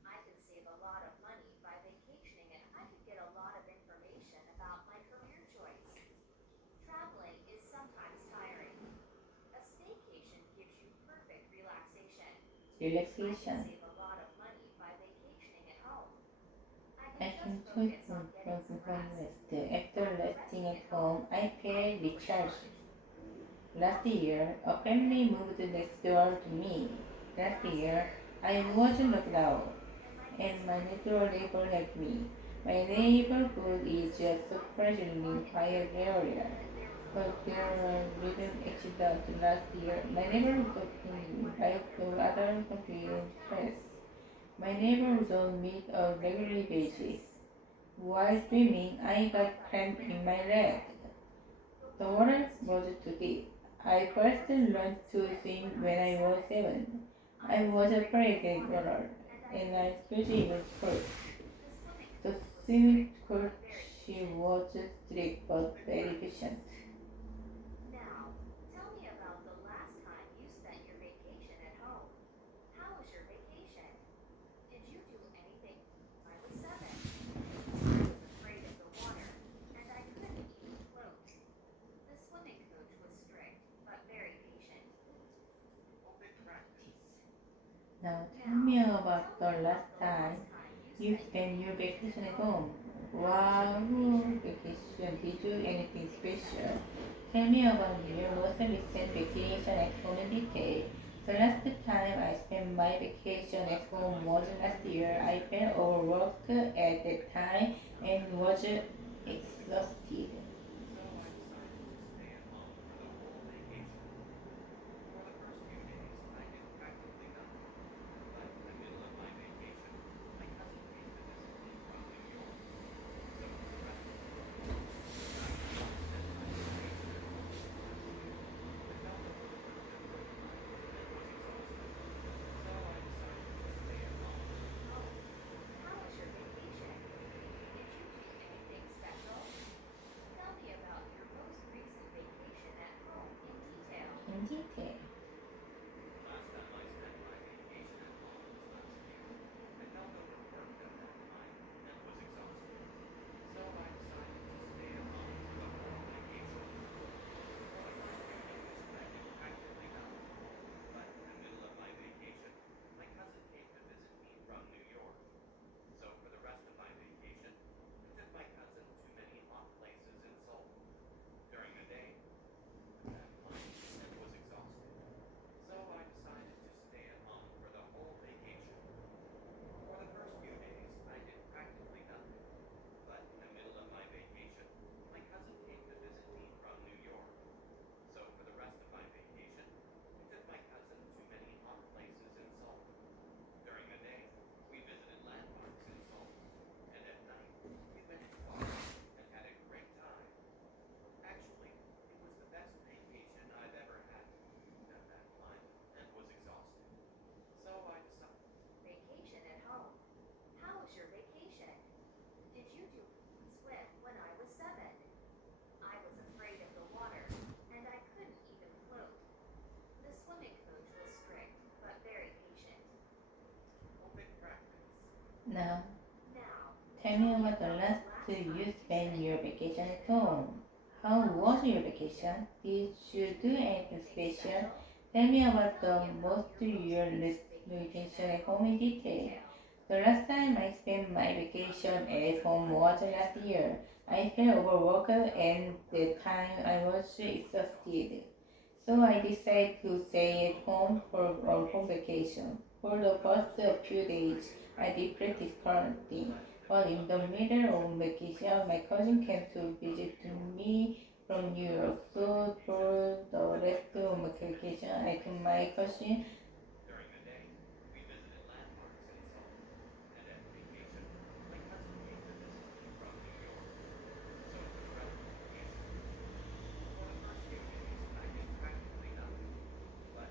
I could save a lot of money by vacationing and I could get a lot of information about my career choice. Traveling is sometimes tiring. A staycation gives you perfect relaxation. I could Relaxation. save a lot of money by vacationing at home. I I can just can focus take on one getting from some home rest. rest. After After resting resting at at home, home, I I feel feel recharged. recharged. Last year, a family moved next door to me. Last Last year, year, I I was was locked locked out, out, and my and next my door neighbor neighbor helped neighbor me. helped me. My My neighborhood neighborhood is is a a surprisingly surprisingly quiet quiet area, area, but there was a but little there were accident last little year. accident last year. My My neighbors neighbor got often invite in one bike another to for other coffee and country have press. chats. My My neighbors neighbors don't don't meet meet on on regular regular basis. basis. While Swimming, swimming, I I got got a cramp cramp in in my my leg. leg. The The water water was too was too deep. deep. I I first first learned learned to to swim when swim I when was I was 7. 7. I I was was afraid of the afraid of water, water, and I and I couldn't couldn't even even float. float. The swimming The coach was swimming strict, coach but very patient. was strict but Perfect very practice. patient. Now, tell me about the last time you spent your vacation at home. How was your vacation? Did you do anything? I was 7. I was afraid of the water, and I couldn't even float. The swimming coach was strict, but very patient. Open practice. Now tell me Now, tell about me the about last the time last time you you spent your spent your vacation vacation at at home. home. How was your Wow, vacation? vacation. Did Did you you do do anything anything special? special? Tell me Tell about me your about most recent vacation at home in detail. The detail. last time I spent my vacation at Last time I home was spent my last year. I vacation at felt home was overworked last year. at that I time couldn't come and to was visit and was exhausted. exhausted. So I decided to stay at home for the whole vacation. For the first few days, I did practically nothing. But in the middle of my vacation, my cousin came to visit me from New York. So for the rest of the vacation, I decided to spend my vacation at home. I felt a little under the weather and was exhausted. So I decided to stay at home. Oh, how was your vacation? Did you do anything special? Tell me about your most recent vacation at home in detail. In detail. Last time I spent my vacation at home was last year. I felt overworked at that time and was exhausted. So I decided to stay at home for the whole vacation. For the first few days, I did practically nothing. But in the middle of my vacation, my cousin came to visit me from New York. So for the rest of my vacation, I took my cousin to many hot places in Seoul. During the day, at that time and was exhausted. So I decided to stay at home for the whole vacation. For the first few days, I did practically nothing. But in the middle of my vacation, my cousin came to visit me from New York. So for the rest of my vacation, I took my cousin to many hot places in Seoul. During the day, we visited landmarks in Seoul. And at night, we went to bars and had a great time. Actually, it was the best vacation I've ever had at that time and was exhausted. So I decided. Vacation at home. How was your vacation? Did you do swim when I was 7? I was afraid of the water, and I couldn't even float. The swimming coach was strict, but very patient. Open practice. Now Now, tell tell me me about the about the last last time you you spent spent your your vacation vacation at at home. home. How How was was your your vacation? vacation? Did Did you you do do anything anything special? special? Tell me about Tell the me about most your most your recent vacation vacation at at home home in in detail. detail. The last time I spent my Last vacation time I at spent home my was vacation last at year. home was I last felt year. overworked I felt and the overworked at that time I time was and was exhausted. exhausted. So So I I decided decided to to stay at stay at home for home the for whole our home vacation. vacation. For the For the first first few few days, I days, did I did practically practice nothing. karate. But in the But middle in of the my middle vacation, of my vacation, my cousin came to cousin came visit me to from visit New York. me from So New for the York. rest of my So vacation, for I the took my rest of cousin my to many vacation, hot I took places my in Seoul. cousin During the day, we visited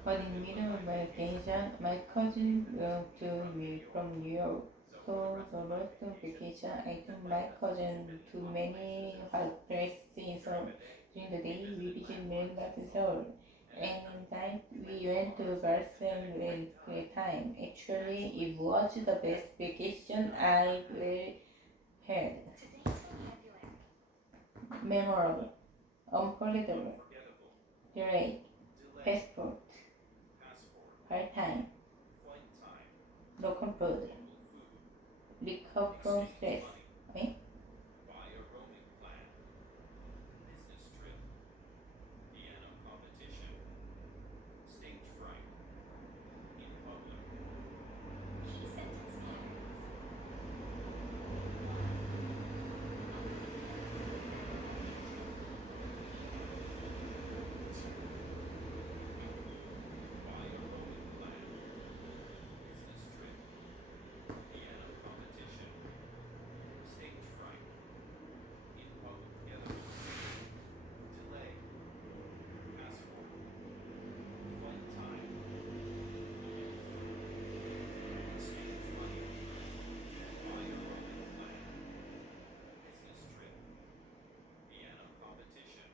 But in the middle of my vacation, my cousin to me from New York. So the rest of vacation, I took my cousin to many hot places in Seoul. During the day, we visited many parts of Seoul. And at night, we went to Barcelona with great time. Actually, it was the best vacation I ever had. Today's vocabulary. Memorable, unforgettable, delayed, passport, part-time, local food, recover from stress. Eh? Key sentence patterns. 1. At the beginning,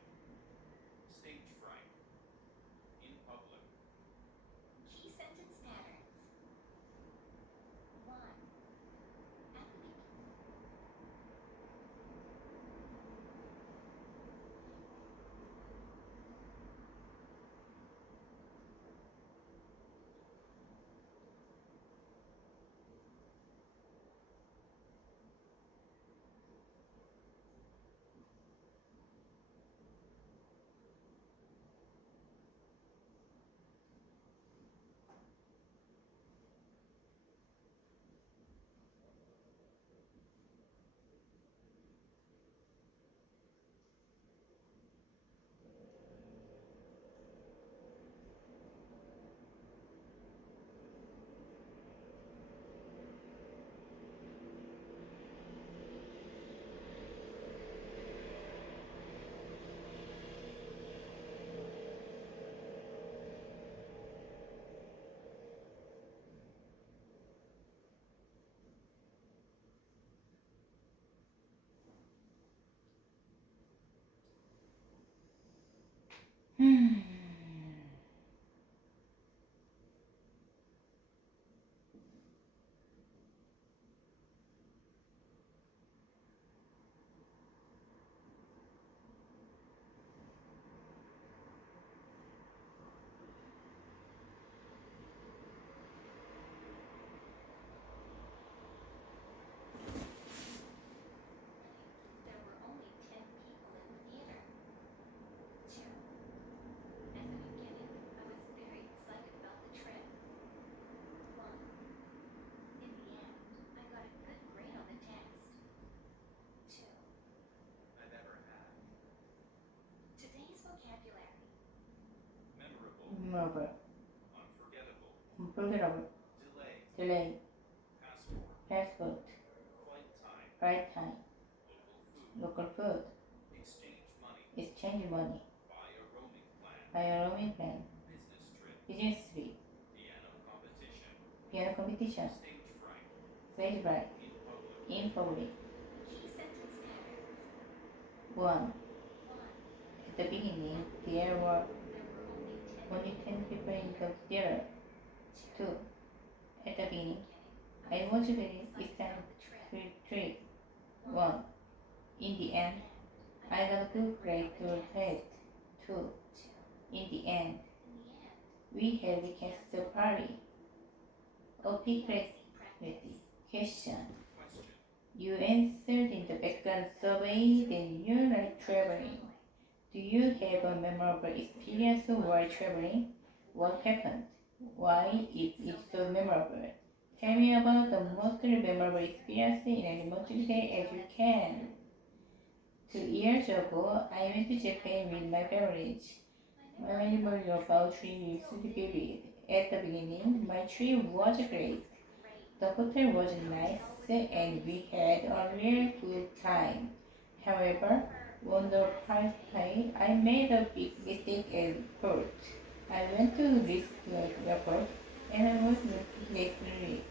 I arrived. 2. At the beginning. 3. Key sentence patterns. 1. At the beginning. Hmm. There were only 10 people in the theater. 2. At the beginning, I was very excited about the trip. 1. In the end, I got a good grade on the test. 2. Today's vocabulary. Memorable, unforgettable, delayed, passport, part-time, local food, exchange money, buy a roaming plan, business trip, piano competition, stage fright, in public. Key sentence patterns. 1. 1. At the beginning, there were There were only 10 people in the theater. 2. 2. At the beginning, I I was was very very excited excited about the trip. to trip. 1. 1. In the end, I I got a good grade on to the test. 2. 2. In the end, In the end, we had a castle party. OP PIC ready. practice. Question. You answered in the background survey that you like traveling. Do you have a memorable experience while traveling? What happened? Why it is so memorable? Tell me about the most memorable experience in as much detail as you can. 2 years ago, I went to Japan with my family. My memory about trip is vivid. At the beginning, my trip was great. The hotel was nice and we had a real good time. However, on the first day, I made a big mistake at first. I went to risk airport and I was literally.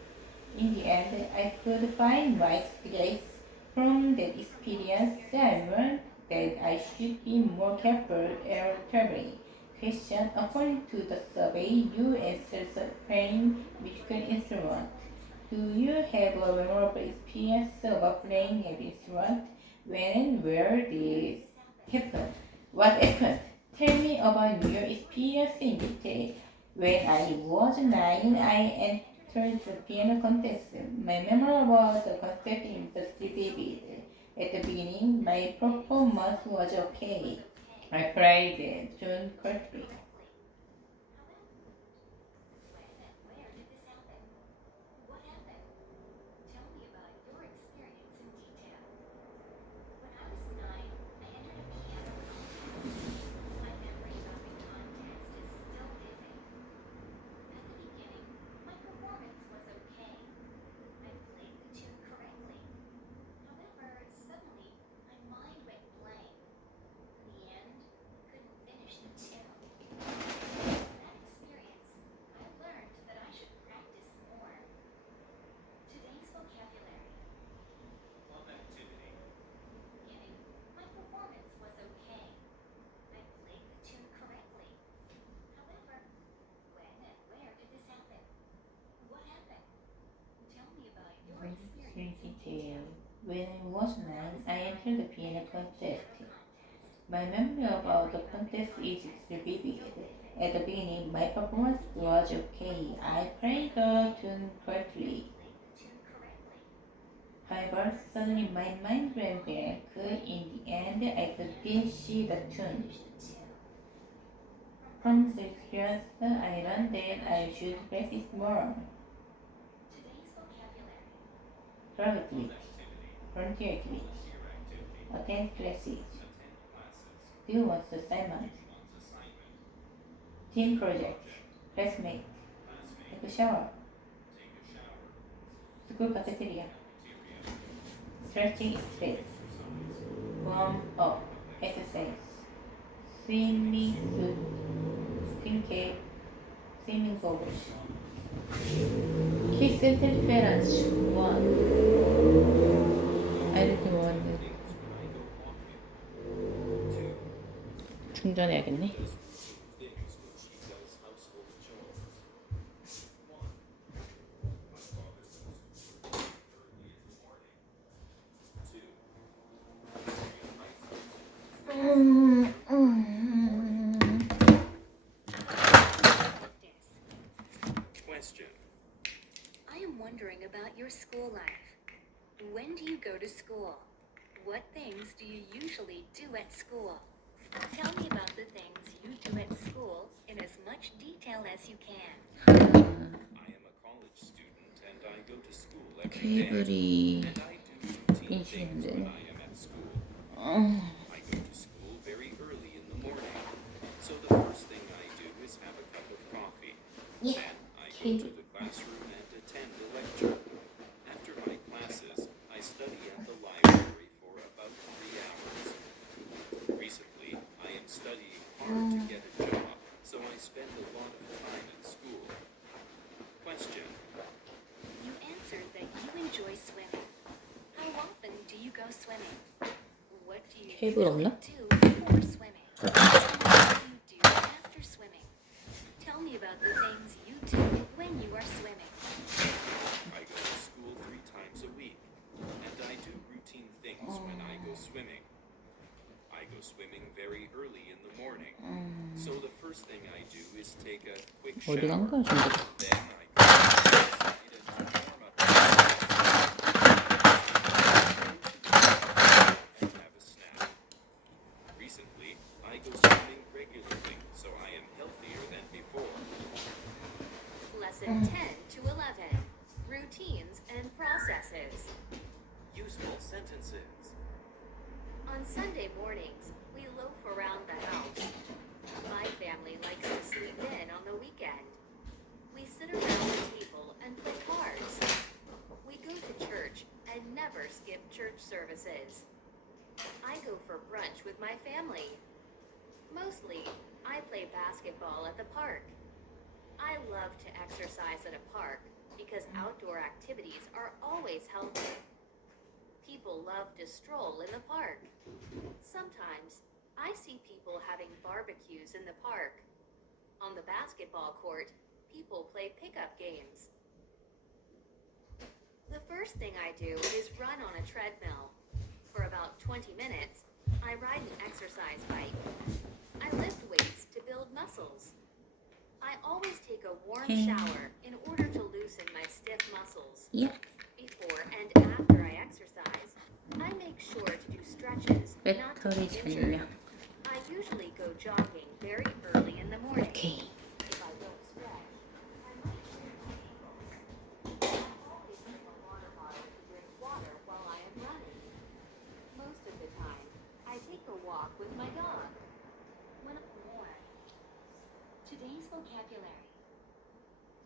In the end, I could find my place. From that experience, I learned that I should be more careful air traveling. Question: according to the survey, you answered playing musical instrument. Do you have a memorable experience of playing an instrument? When and where did it happen? What happened? Tell me about your experience in detail. When I was 9, I entered the piano contest. My memory about the contest is still vivid. At the beginning, my performance was okay. I played June correctly. When and where did this happen? What happened? Tell me about your experience in detail. When I was 9, I entered a piano contest. My memory about the contest is still vivid. At the beginning, my performance was okay. I played the tune correctly. However, suddenly, my mind went blank. In the end, I couldn't finish the tune. From that experience, I learned that I should practice more. Today's vocabulary. Club activity. At the beginning, my performance was okay. I played the tune correctly. However, when and where did this happen? What happened? Tell me about your In experience in detail. detail. When I was When I 9, was I 9, entered the I piano entered a contest. piano contest. My memory My about the memory about the contest is contest still is vivid. still vivid. At the beginning, my At the performance beginning, was my okay. I performance was played the okay. tune I correctly. played the tune correctly. However, However, suddenly my suddenly mind my went mind blank. went blank. In the end, In I the could end, finish I the couldn't tune. finish the tune. From that From the experience, experience, I I learned learned that that I I should should practice practice more. more. Today's vocabulary. Private Club activity, activity. volunteer activity, Volunteer activity. attend classes, Attend classes. do one's assignment, Do one's assignment. team Team project, project. classmate, Classmate. take a shower, Take a shower. school School cafeteria, cafeteria. stretching Stretching straight, exercise. warm up, Warm up exercise, exercise. Swimming swimming suit. suit, swim Swim cape, cap. swimming Swimming goggles. goggles. 키스 트리페라주 원. 아 이렇게 Routine 먹었는데 things when I go walking. 2. Mother 충전해야겠네. does routine things when she does household chores. 1. My father goes to work very early in the morning. 2. She invites visitors very early in the morning. Practice. Question. I am wondering about your school life. When do you go to school? What things do you usually do at school? Tell me about the things you do at school in as much detail as you can. I am a college student and I go to school every day. 케이블이 And I do routine 인식이 안 things when 되네. I am at school. 어, I go to school very early in the morning. So the first thing I do is have a cup of coffee. Then I go to the classroom and attend a lecture. After my classes, I study at the library for about 3 hours. Recently, I am studying hard to get a job, so I spend a lot of time at school. Question. You answered that you enjoy swimming. How often do you go swimming? What do you 케이블 usually 없나? do before swimming? What do you do after swimming? Tell me about the things you do when you are swimming. I go to school 3 times a week, and I do routine things when I go swimming. I go swimming very early in the morning, so the first thing I do is take a quick 어디 간 shower. 거야 지금? Then I go outside and warm up and have a snack. Recently, I go swimming regularly, so I am healthier than before. Lesson 10 to 11. Routines and processes. Useful sentences. On Sunday mornings, we loaf around the house. My family likes to sleep in on the weekend. We sit around the table and play cards. We go to church and never skip church services. I go for brunch with my family. Mostly, I play basketball. basketball at the park. I love to exercise at a park because outdoor activities are always healthy. People love to stroll in the park. Sometimes I see people having barbecues in the park. On the basketball court, people play pickup games. The first thing I do is run on a treadmill. For about 20 minutes, I ride an exercise bike. I lift weights to build muscles. I always take a warm shower in order to loosen my stiff muscles. Yep. Before and after I exercise, I make sure to do stretches not to 배터리 be injured. 잔량. I usually go jogging very early in the morning. 오케이. If I don't stretch, I might sprain my ankles. I always bring a water bottle to drink water while I am running. Most of the time, I take a walk with my dog. When more. Today's vocabulary.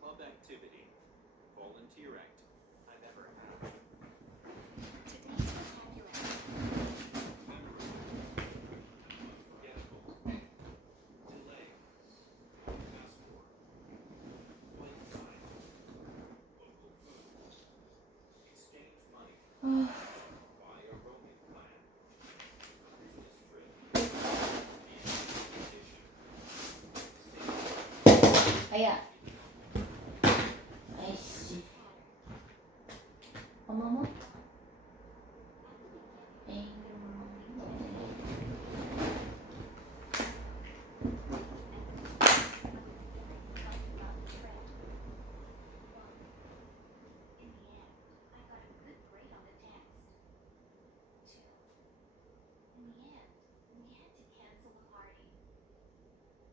Club activity. Volunteer act. I never have. Today's vocabulary. Unforgettable. Delay. Passport. Flight time. Local food. Exchange money. Buy a roaming plan. Business trip. 아야. 아이씨. 어머머. 에이. In the end, I got a good grade on the test. 2. In the end, we had to cancel the party.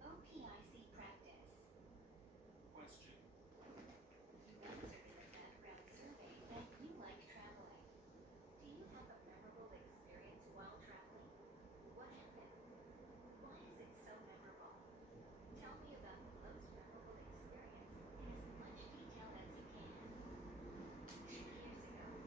OPIC practice. Question. You answered in the background survey that you like traveling. Do you have a memorable experience while traveling? What happened? Why is it so memorable? Tell me about the most memorable experience in as much detail as you can.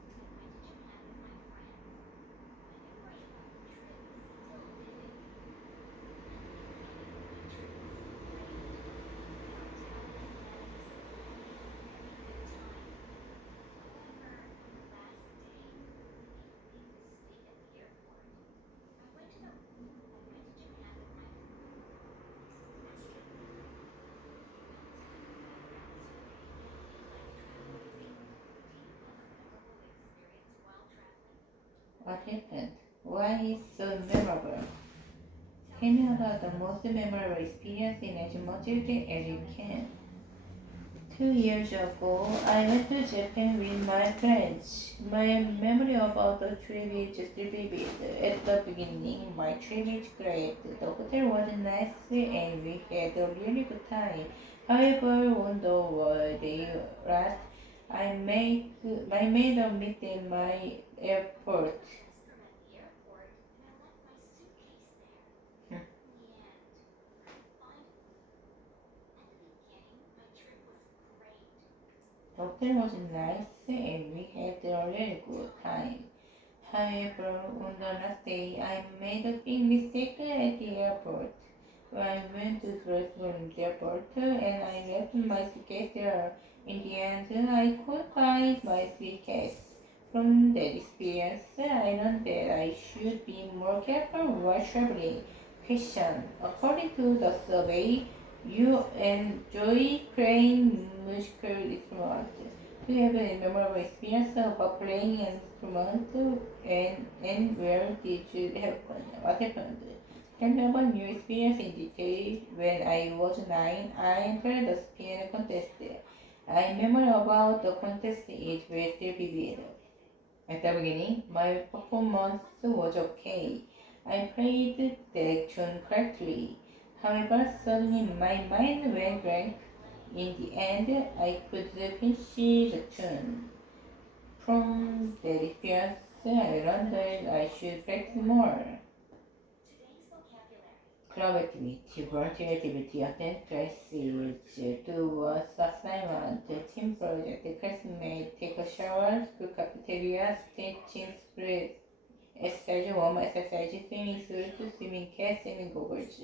2 years ago, I went to Japan with my friends. My memory about the trip is still vivid. At the beginning, the trip was great. The hotel was nice. We had a good time. However, the last day, we made a mistake at the airport. I went to Japan with my Question. What happened? Why is so memorable? Tell me about the most memorable experience in as much detail as you can. 2 years ago, I went to Japan with my friends. My memory about the trip is still vivid. At the beginning, my trip is great. The hotel was nice and we had a really good time. However, on the day last, I made a mistake at my airport. restroom at the airport and I left my suitcase there. In the end, we couldn't find it. At the beginning, my trip was great. The hotel was nice and we had a really good time. However, on the last day, I made a big mistake at the airport. I went to the restroom in the airport and I left my suitcase there. In the end, I could find my suitcase. From that experience, I learned that I should be more careful while traveling. Question. According to the survey, you enjoy playing musical instruments. Do you have any memorable experience about playing an instrument and where did it happen? What happened? Tell me about your experience in detail. When I was 9, I entered the piano contest. I remember about the contest is very still vivid. At the beginning, my performance was okay. I played the tune correctly. However, suddenly my mind went blank. In the end, I could finish the tune. From that experience, I learned that I should practice more. Today's vocabulary. Club activity, volunteer activity, attend classes, do a assignment, team project, classmate, take a shower, school cafeteria, stretching, spread, exercise, warm exercise, swimming suit, swimming cap, swimming goggles.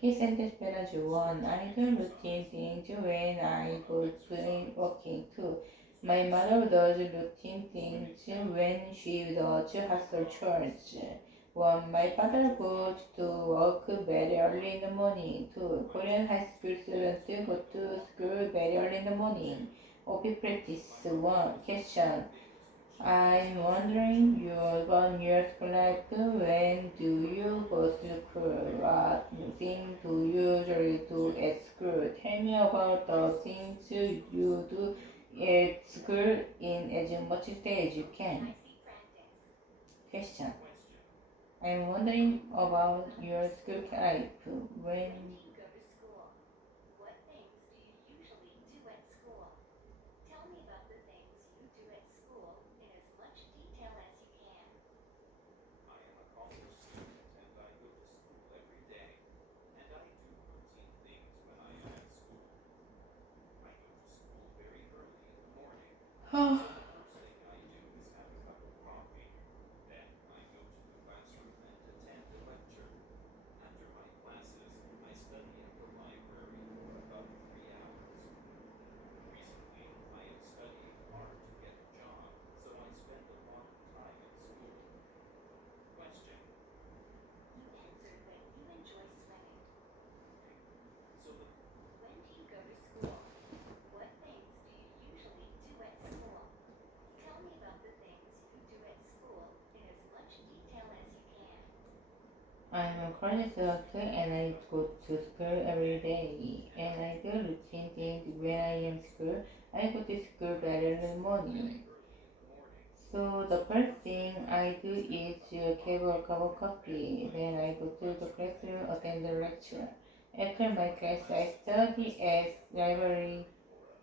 Key sentence page 1. I do routine things when I go swimming, walking too. My mother does routine things when she does household chores. 1. My father goes to work very early in the morning. 2. Korean high school students go to school very early in the morning. OP practice 1. Question. I'm wondering about your school life. When do you go to school? What things do you usually do at school? Tell me about the things you do at school in as much detail as you can. PIC practice. Question. Question. I'm wondering about your school life. When When do you go to school? What things do you usually do at school? Tell me about the things you do at school in as much detail as you can. I am a college student and I go to school every day. And I do routine things when I am at school. I go to school very early in the morning. So the first thing I do is have a cup of coffee. Then I go to the classroom and attend a lecture. After my classes, I study at the library for about 3 hours. Recently, I am studying hard to get a job, so I spend a lot of time at school. Question. You answered that you enjoy swimming. Okay. So the When do you go to school? What things do you usually do at school? Tell me about the things you do at school in as much detail as you can. I'm a college student and I go to school every day and I do routine things when I am school. I go to school very early in the morning. early in the morning. So the first thing I do is have a cup of coffee. Then I go to the classroom, attend the lecture. After my class, I study at library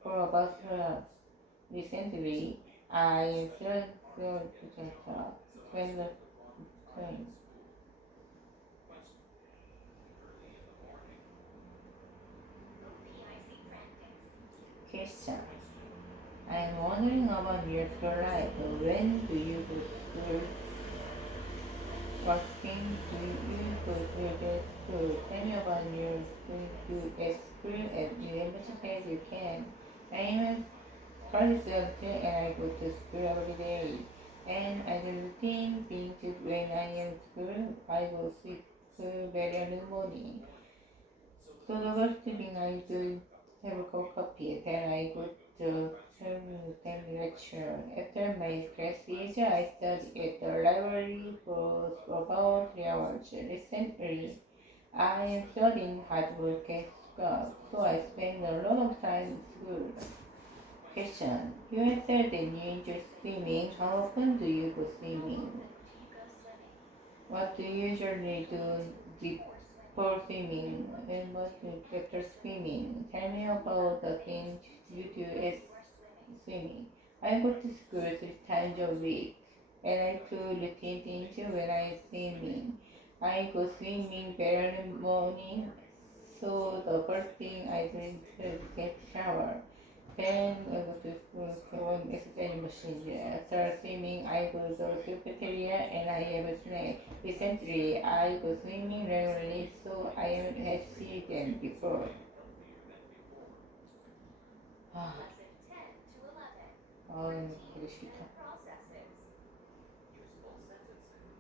for about 3 hours. Recently, I started to spend the time. Question. Early in the morning. OPIC practice. Question. Question. I'm wondering about your school life. When do you go to school? What things do you go to the school? Tell me about your school do at school and in much as you can. I am a college student and I go to school every day. And I do routine things when I am at school. I go to school very early in the morning. So the first thing I do have a cup of coffee. Then I go to then lecture. After my classes, I study at the library for about 3 hours. Recently, I am studying hard work at school, so I spend a lot of time in school. Question. You answered that you enjoy swimming. How often do you go How swimming? often do you go swimming? What do you usually do Before swimming. before swimming? And what do you do after swimming? Tell me about the things you do as Before swimming. swimming. I go to school 3 times a week and I do routine things when I swimming. I go swimming very early in the morning, so the first thing I do is get shower. Then I go to school for an exercise machine. After swimming, I go to the cafeteria and I have a snack. Recently, I go swimming regularly, so I am healthier than before. Healthier than before. Lesson 10 to 11. 아, Routines 되게 싫다. and processes. Use full sentences.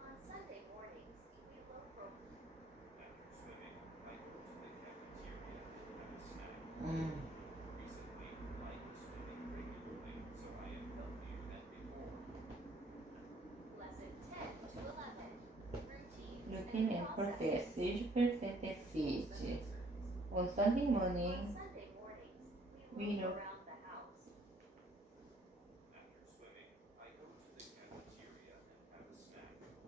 On Sunday mornings, we loaf for After swimming, I go to the cafeteria and have a snack. 음, Recently, I go swimming regularly, so I am healthier than before. Lesson 10 to 11. Routines routine and and process. processes. Useful Full sentences. sentences. On Sunday On morning, Sunday mornings, we we loaf look around the house. After swimming, I go to the cafeteria and have a snack.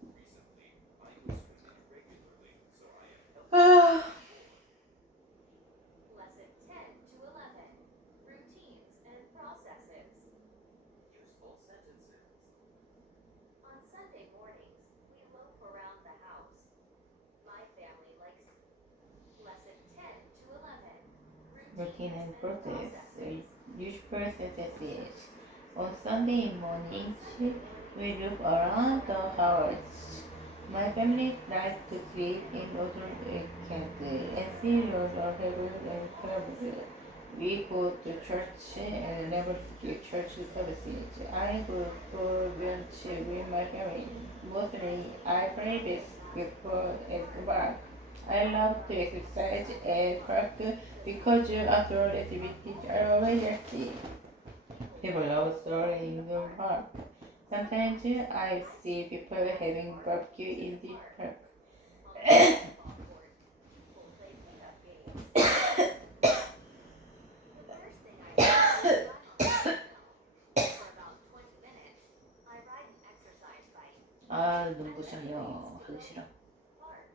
Recently, I go swimming regularly, so I am healthier than 아, before. Lesson 10 to 11. Routines and processes. Use full sentences. On Sunday mornings, we loaf around the house. My family likes Lesson 10 to 11. routine Routines and and process. processes. Useful sentences. On Sunday On mornings, Sunday we mornings, look we loaf around the around the house. house. My family tries to sleep in other weekend and see or heaven and clubs. We go to church and never skip church services. I go for lunch with my family. Mostly I play basketball at work. I love to exercise at park because outdoor activities are always active. People love strolling in the park. Sometimes I see people having barbecue in the park. On the basketball court, people play pickup games. The first thing I do is run on the treadmill. For about 20 minutes, I ride an exercise bike. 아, And then I read 눈부셔요. some 하기 book. 싫어. Park.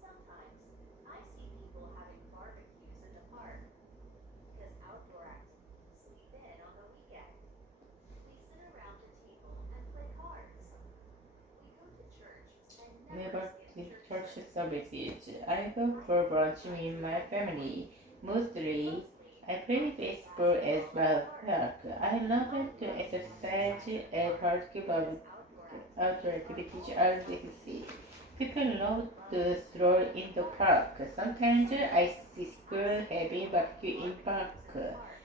Sometimes I see people having barbecues in the park because outdoor activities sleep in on the weekend. We sit around a table and play cards. We go to church and never Never skip skip church church services. services. I go I for brunch exercise with my regularly. family. Mostly, Mostly, I I play play baseball as basketball at the well. park. Park. I love I it to love to exercise exercise at the at park park because outdoor activities are activities always are active. easy. People love to Mothers stroll play in in the the park. park. Sometimes I Sometimes see I school see having people having barbecue in park. barbecues in the park.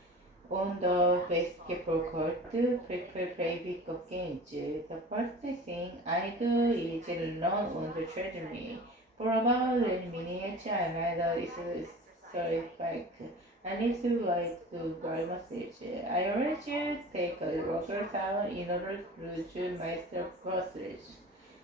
On On the the basketball basketball court, court, people play people play pickup video games. games. The first thing I The do first thing is I do run is on the run on the treadmill treadmill. for For about about 20 20 minutes minutes, and I another ride an exercise solid bike. bike. I This need to leads like to to build body muscles. massage. I I always always take feel a more water shower challenged in order and more to do my stress-free self muscles. groceries.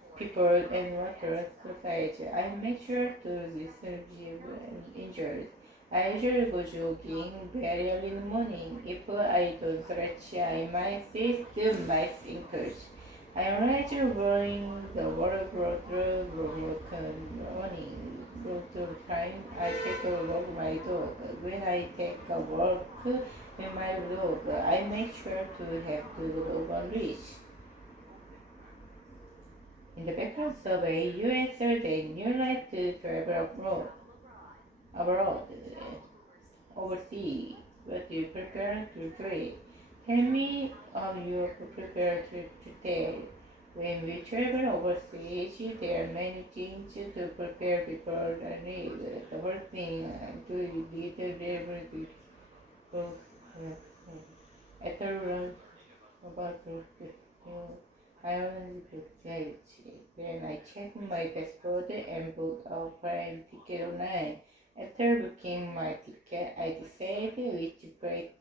For People and after I water exercise, exercise. I make sure to listen to injured. I usually go jogging very early in the morning. If I don't stretch, I might still my ankles. I always bring the water bottle running. Through time, I take a walk with my dog. When I take a walk with my dog, I make sure to have the dog on leash. In the background survey, you answered that you like to travel abroad. travel abroad. Abroad, When we travel overseas, overseas, what do you prepare to trade? Tell me of your prepared to tell. When we travel overseas, there are many things to prepare before the leave. The first thing to be the delivery book after about I only prepared. Then I check my passport and book a plane ticket online. After booking my ticket, I decide which flight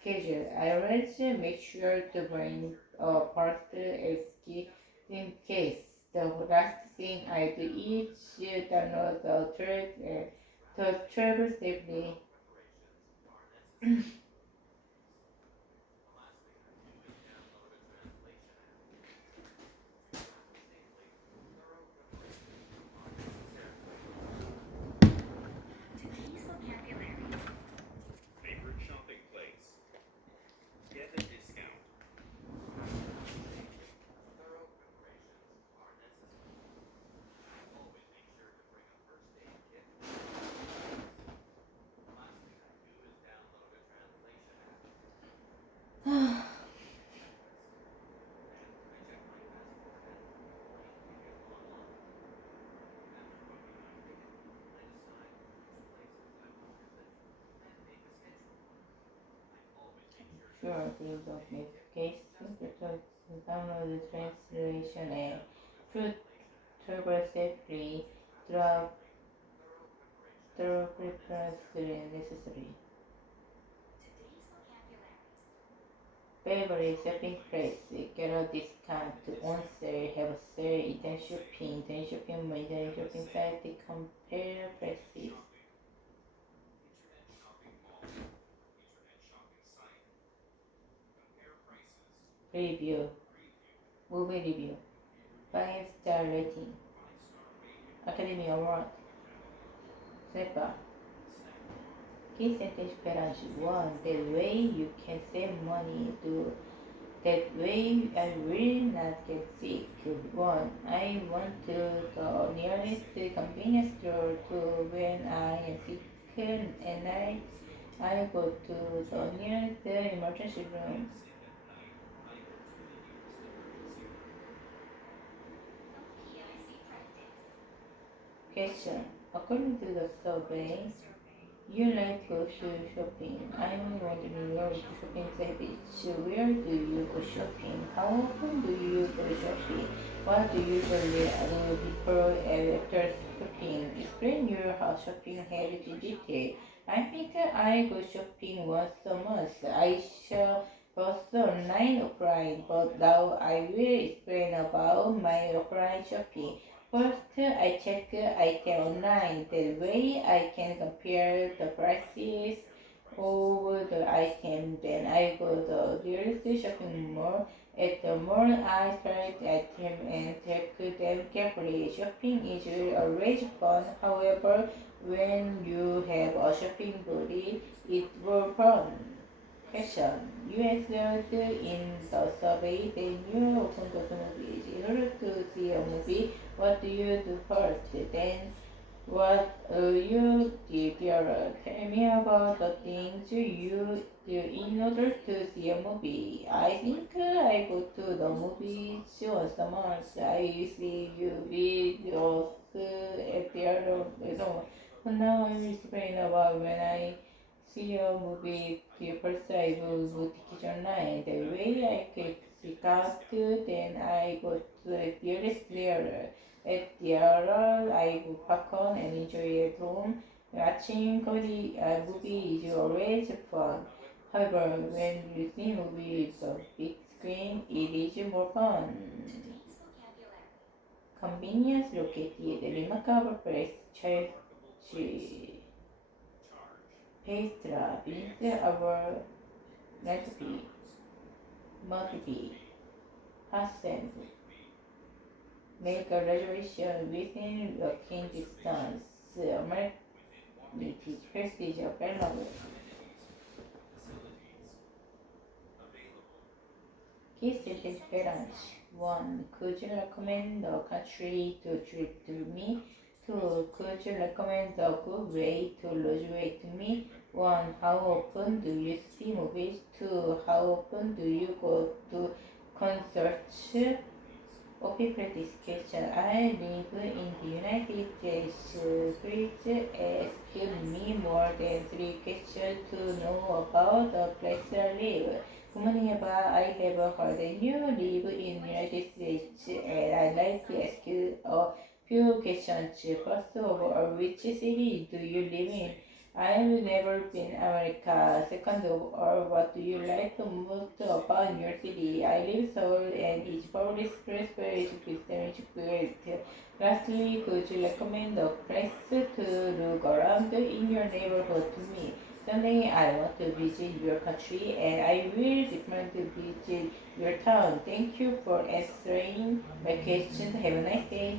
schedule. I always make sure to bring a passport ski in case. The last thing I do is download the travel safely. today's vocabulary. Favorite shopping place. Get a discount. Travel safely. Thorough preparations are necessary. I always make sure to bring a first aid kit and supplies. The last thing I do is download a translation app. I always scan my passport. Then I check my passport and plane ticket online. After booking my ticket, I decide which places I will visit and make a schedule. I always make sure to Sure, use please first don't aid make kit case. just in case. Download the The last thing I do translation is app. download a To translation app. travel safely, Travel safely. Thorough preparations through are preparation necessary. necessary. Today's vocabulary. Favorite Shopping shopping place. place, get a discount, Get a on discount. sale, have a sale, On internet sale. shopping, internet shopping, internet Have a shopping sale. site, compare Internet prices, shopping. Internet shopping mall. Internet shopping site. Compare prices. review, Review. movie review, Movie review. 5-star rating, 5-star rating. Academy Award, Academy Award. snapper. Snack bar. Key sentence pairs. Key One, sentence that way pairs. you can save money. Two, that way I will not get sick. One, I want to the nearest Save money. convenience store to One. when I am I sick get to the nearest and convenience store. I go to the 2. nearest emergency When I am room. sick at night, I go to the nearest emergency room. Question. According to the survey, you like go to shopping. I'm wondering your shopping habits. Where do you go shopping? How often do you go shopping? What do you usually do before and after shopping? Explain your shopping habits in detail. I think I go shopping once a month. I shop both online and offline, but now I will explain about my offline shopping. First, I check item online. That way, I can compare the prices of the item. Then I go to the nearest shopping mall. At the mall, I try the item and check them carefully. Shopping is always fun. However, when you have a shopping buddy, it's more fun. Question. You answered in the survey that you open the movies. In order to see a movie, what do you do first? Then what you did, tell me about the things you do in order to see a movie. I think I go to the movies once a month. I see you videos at the. Now I will explain about when I see a movie the first I will go tickets online. The way I click the out, then I go to the theater. At the other, I go popcorn and enjoy at home. Watching comedy movie is always fun. However, when you see movie on the big screen, it is more fun. Today's vocabulary. Convenience located, remarkable place, church, pastry, visit our recipe, multiple, hasten, make a reservation within walking distance, amenity, prestige available. Key sentence balance. 1. Could you recommend a country to trip to me? 2. Could you recommend a good way to lose weight to me? 1. How often do you see movies? 2. How often do you go to concerts? OP practice question. I live in the United States. Please ask me more than 3 questions to know about the place I live. Good morning, Eva. I have heard that you live in the United States and I'd like to ask you a few questions. First of all, which city do you live in? I've never been America. Second of all, what do you like the most about your city? I live Seoul and its public space is great. Lastly, could you recommend a place to look around in your neighborhood to me? Someday I want to visit your country and I will definitely visit your town. Thank you for answering my questions. Have a nice day.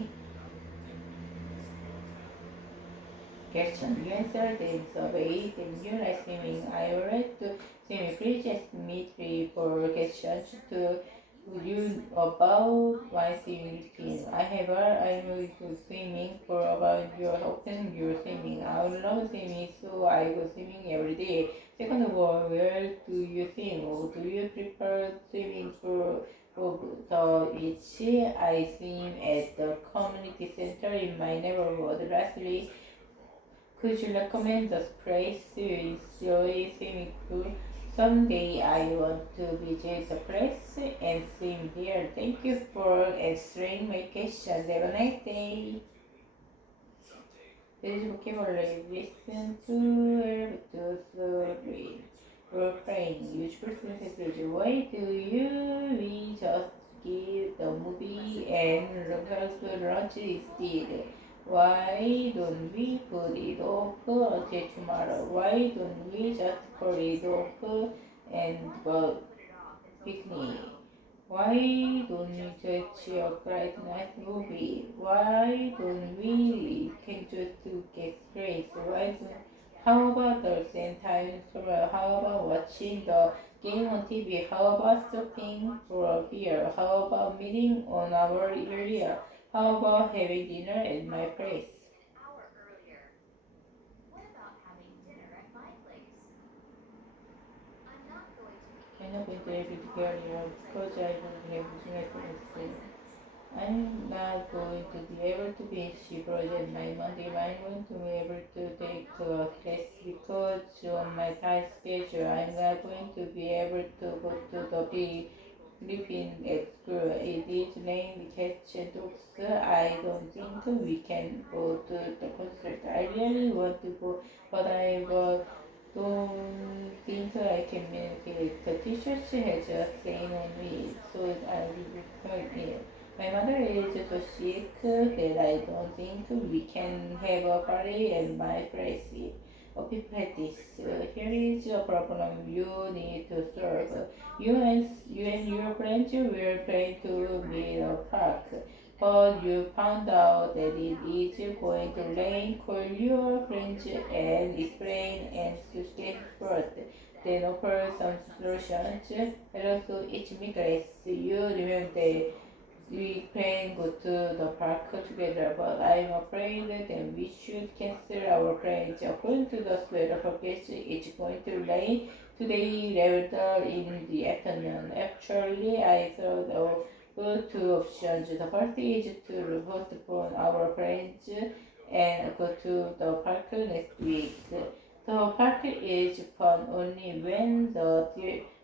Question. You answered in survey. Then you like swimming. I would like to swim. Please ask me 3 4 questions to you about my swimming routine. I'm swimming for about your often you're swimming. I love swimming, so I go swimming every day. Second of all, where do you swim? Or do you prefer swimming for the beach? I swim at the community center in my neighborhood. Lastly, could you recommend a place with enjoy swimming pool? Someday I want to visit the place and swim there. Thank you for answering my questions. Have a nice day. This is vocabulary. Listen to read. Role playing. Use person sentences. Why do you we just skip the movie and look at the lunch instead? Why don't we put it off until tomorrow? Why don't we just call it off and go picnic? Why don't we just a bright night movie? Why don't we can just to get straight? Why don't, how about the same time? How about watching the game on TV? How about stopping for a beer? How about meeting on our area? How about having dinner at my place? An hour earlier. What about having dinner at my place? I'm not going to be I'm able not going to to rent every a car together because because I I don't don't have have a business driver's to license. I'm not going to be able to finish the project by Monday. I'm going to be able to take a class because on my tight schedule, I'm not going to be able to go to the briefing at school. It is rain, catch dogs. I don't think we can go to the concert. I really want to go, but I don't think I can make it. The teacher has a saying on me, so I will record it. My mother is so sick that I don't think we can have a party at my place. Okay, practice. Here is a problem you need to solve. You and your friends will plan to meet a park, but you found out that it is going to rain. Call your friends and explain and suggest first. Then offer some solutions. Also, each class you remember we can go to the park together, but I'm afraid that we should cancel our plans. According to the weather forecast, it's going to rain today later in the afternoon. Actually, I thought of two options. The first is to postpone our plans and go to the park next week. The park is fun only when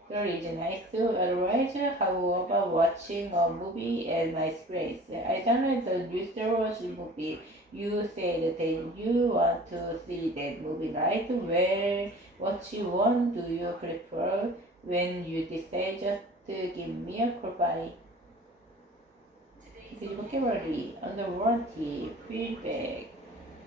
there is nice too. Otherwise, how about watching a movie at my place? I downloaded the new Star Wars movie. You said that you want to see that movie, right? Which one do you prefer? When you decide, just give me a call by. The vocabulary, under warranty, feedback,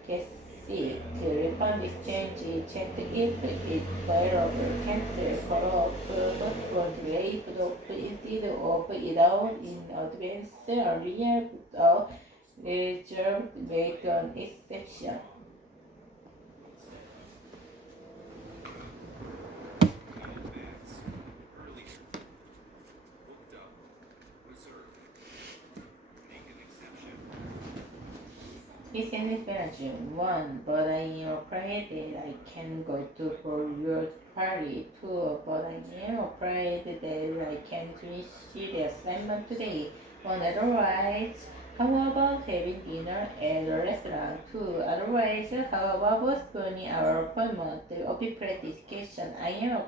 get sick, refund exchange, check if it's viable, cancel, cut off, postpone, delay, put off, instead of it out in advance, earlier, put out, reserved, make an exception. This is Belgium. One, but I am afraid that I can go to for your party. Two, but I am afraid that I can't finish the assignment today. One, otherwise, how about having dinner at a restaurant? Two, otherwise, how about postponing our appointment? Of practice. I am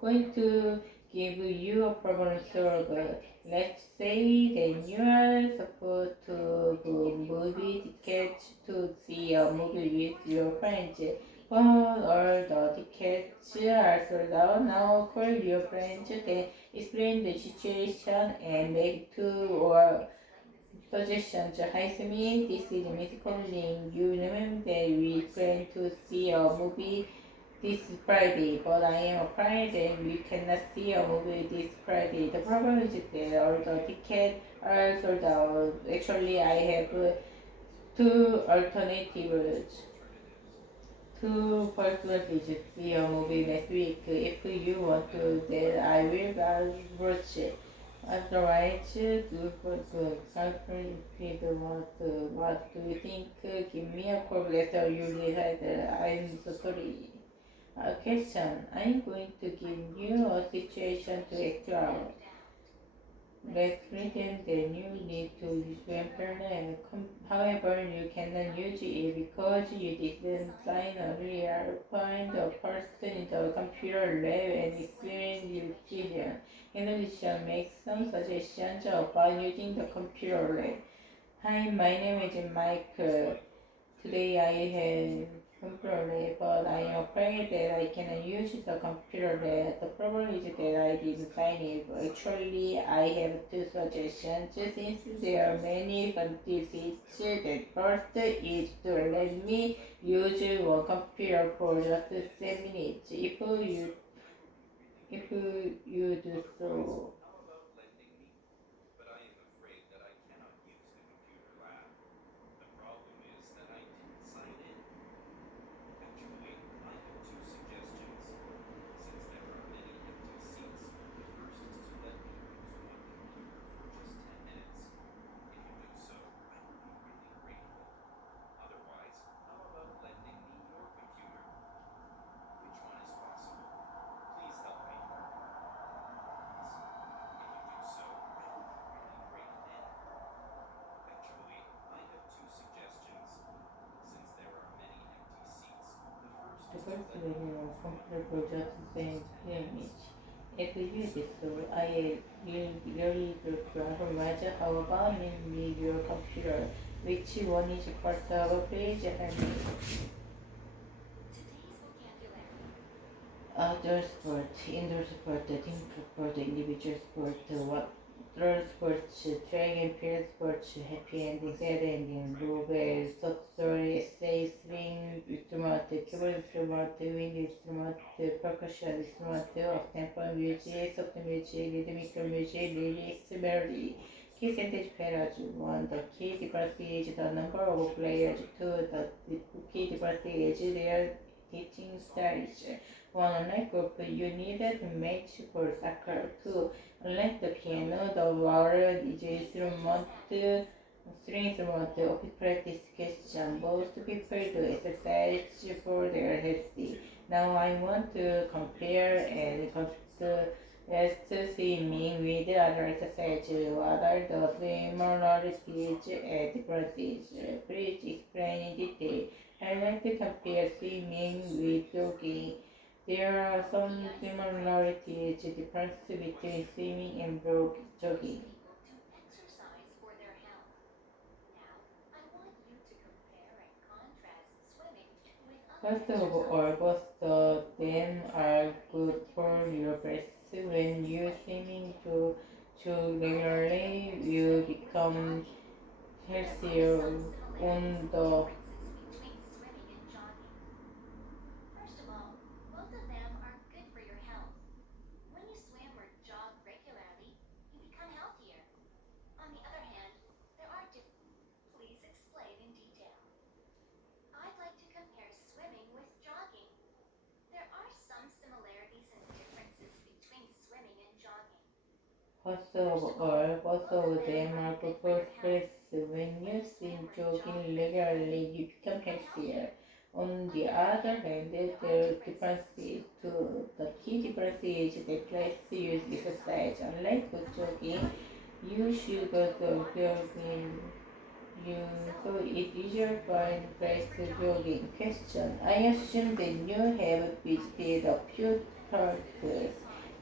going to give you a problem solver. Let's say that you are supposed to book movie tickets to see a movie with your friends. But all the tickets are sold out. Now call your friends, then explain the situation and make two or suggestions. Hi Sumi, this is Miss calling. You remember that we plan to see a movie this Friday, but I am afraid that we cannot see a movie this Friday. The problem is that all the tickets are sold out. Actually, I have two alternatives. Two possibilities to see a movie next week. If you want to, then I will watch it. Otherwise, do for good. Calculate what do you think? Give me a call later. You decide. I'm so sorry. Question. I'm going to give you a situation to act out. Let's pretend that you need to use Internet. However, you cannot use it because you didn't sign earlier. Find a person in the computer lab and explain your decision. In addition, make some suggestions about using the computer lab. Hi, my name is Mike. Today I have computer, but I am afraid that I cannot use the computer. The problem is that I didn't sign it. Actually, I have two suggestions. Since there are many candidates, the first is to let me use one computer for just 7 minutes. If you do so. The first video computer project sent image. If you discover I really good to imagine how about in your computer, which one is part of please help me. Today's vocabulary. Outdoor sport, indoor sport, team sport, individual sport, water sports, track and field sports, happy ending, sad ending, novel, short story, essay, swing instrument, keyboard instrument, wind instrument, percussion instrument, of tempo music, soft music, rhythmical music, lyrics, melody. Key sentence pairs. 1. The key difference is the number of players. 2. The key difference is their teaching styles. 1. Unlike group, you needed match for soccer. 2. Unlike the piano, the violin is instrument, string instrument of practice question. Most people do exercise for their healthy. Now I want to compare and contrast swimming with other exercise. What are the similarities and differences? Please explain in detail. I like to compare swimming with jogging. There are some similarities, differences between swimming and jogging. People to exercise for their health. Now, I want you to compare and contrast swimming with other First of all, exercises. both of them are good for your breath. When you swimming to regularly, you become Here are healthier some similarities on and the differences between swimming and jogging. First of all, both of them are good for your health. When you swim or jog regularly, you become healthier. On the other hand, there are Please explain in detail. I'd like to compare swimming with jogging. There are some similarities and differences between swimming and jogging. First First of of all, all, both both of of them them are are good good for for your health. stress. When When you you swim swim or jog jogging regularly, regularly, you you become become healthier. healthier. On On the the other other hand, hand, there are the differences difference is too. too. The Many key difference differences. is the class Let's use exercise. exercise. Unlike good Unlike jogging, jogging, you you should go should to go the to water to swim. jogging. You So, so it's please easier to find find a place place for to jogging. jogging. Question. I assume that you have I visited a see. few I've visited a few parks. times.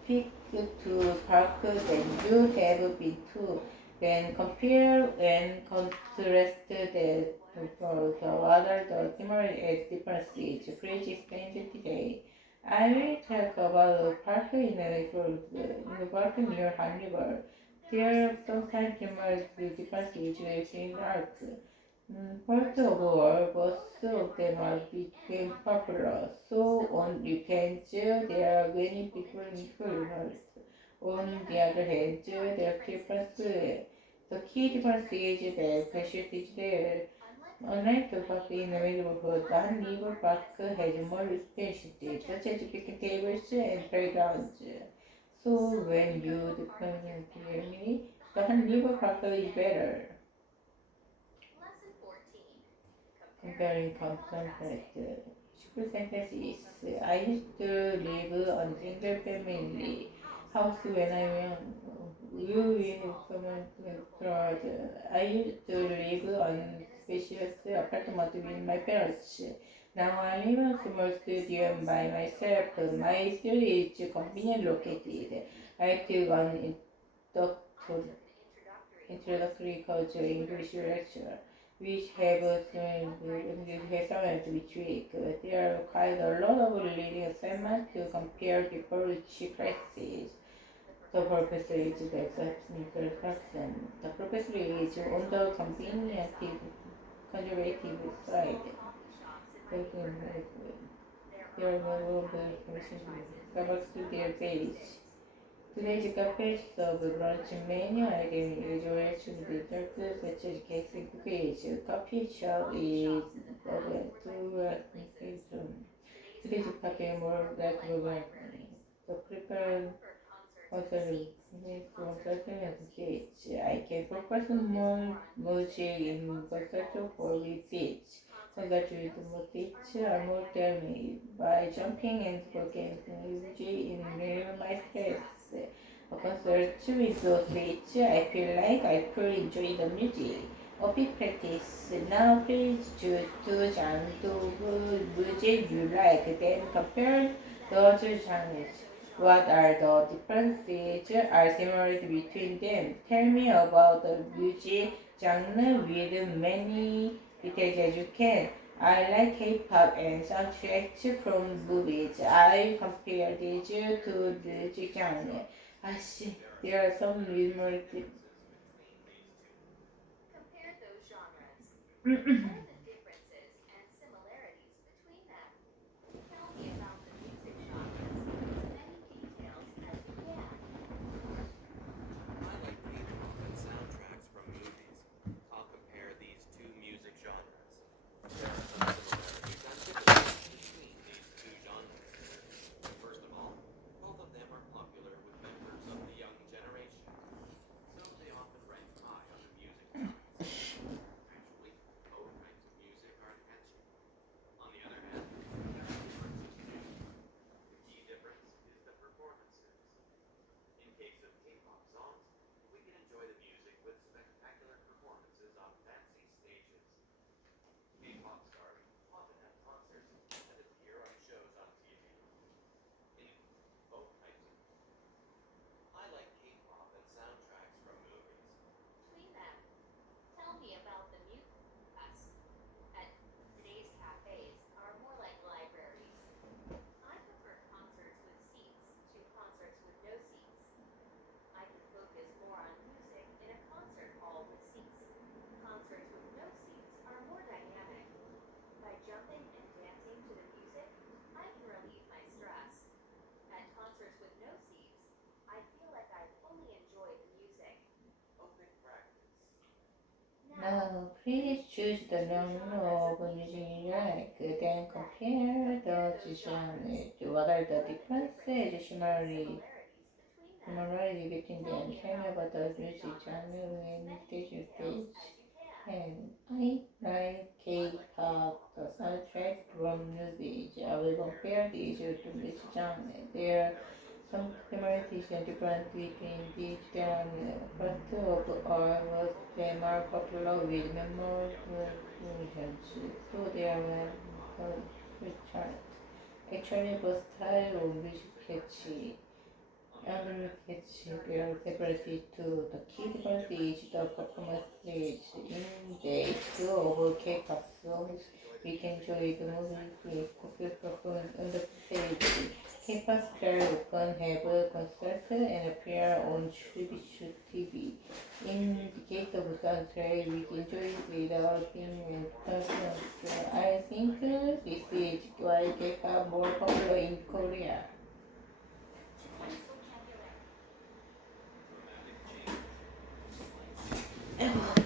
Pick two parks that you have been to. Then compare and contrast the Words the and other the sentences. similar Please differences. Please explain in explain detail. it today. I I will will talk talk about the about the park park near in the the park park near near Han Han River. River. There are There some are sometimes similarities and similar differences differences between the two between parks. parks. First First of of all, all, both both of them of are them are big and became popular. popular. So So on on weekends, weekends, there are there are many many people in people the in two Florida. parks. On the On other the other hand, hand, there are there are differences different too. the key Many difference is differences and that facility is senses. there. Unlike the park Unlike the in my park in the neighborhood, the neighborhood, the Han Han River River Park Park has more has more facilities, spaces, such such as as picnic picnic tables tables and and playgrounds. playgrounds. So So, when when you go to you a park with your depend family, the the Han Han River River Park Park is is better. better. Lesson 14. Comparing Comparing and contrast. contrasting. Simple sentence is I used to I live used to on live in single a single family family house when house I was when I young. young. We You had a will small but someone beautiful throughout. garden. I used to I live used to on live in a spacious spacious apartment apartment with my with my parents. parents. Now I Now, live in a I small live in a studio small by studio by myself. myself. My studio is My conveniently studio is located. I conveniently took located. an I introductory took an introductory culture English English literature lecture, which I have studied one writing assignment. each week. There are quite a lot of reading assignments to compare before each classes. The The professor purpose is is such the an exact understanding person. person. The The professor is professor is on on the the conservative convenient side. There conservative are more side. small coffee shops in my Talking neighborhood. about There are there a are lot of no other cafe information. franchises Come like back to their Starbucks these page. days. Today's Today's cafe cafes serve serve brunch brunch menu items items as well as usually desserts. desserts such as cakes and Simply, cookies. Coffee shop coffee is shops in the past open were my to favorite places. Today's today's cafe cafes more are more like like program. libraries. The I prepare prefer concerts with also seats to from concerts with certain no seats. stage. I can I can focus focus more more on music music in a in concert hall concert with for seats. repeats. Concerts with Concerts no with seats are pitch more are more dynamic. me by Jumping jumping and and dancing forgetting to the music, energy in I can relieve relieve my my stress. stress. A At concert concerts with with no seats, switch, I feel like I fully enjoy the music. Opi practice. Now please choose two genres of music you like, then compare those genres. What are the differences or similarities between them? Tell me about the music genre with many details as you can. I like K-pop and soundtracks from movies. I compare these to music genre. I see there are some similarities. Compare those genres. What are the differences and similarities between them? Tell me about the music genres with as many details as you can. I like K-pop and soundtracks from movies. I'll compare these two music genres. There are some similarities and differences between these two genres. First of all, both of them are popular with members of the young generation, so they often rank high on the music charts. Actually, both kinds of music are catchy. On the other hand, there are differences too. The key difference is the performances. In case of K-pop songs, we can enjoy the music with spectacular performances on fancy stages. K-pop stars often have concerts and appear on shows on TV. In both types of I like K-pop and soundtracks from movies. Between them, tell me about the music us. At today's cafes are more like libraries. I prefer concerts with seats to concerts with no seats. I can focus more on music in a concert hall with seats. Concerts with no seats are more dynamic. By jumping and dancing to the music, I can relieve my stress. At concerts with no seats, I feel like I fully enjoy the music. Open practice. Now, please choose the genre of music you like, then compare those genres. What are the differences, similarity between them? Tell me about the music genre and stage stage. And I like K-pop, the soundtrack from movies. I will compare these to music genre. There are some similarities and differences between these genres. First of all, was them are popular with memorable versions, so they are good chart. Actually, both style of music catchy. Under gets their separately to the key difference is the performances in the two of K-pop songs. We can enjoy the movie with popular performance on the stage. K-pop stars often have a concert and appear on traditional TV. In the case of soundtrack, we can enjoy it without being in performance. I think this is why K-pop more popular in Korea. Today's vocabulary. Dramatic change. Ew.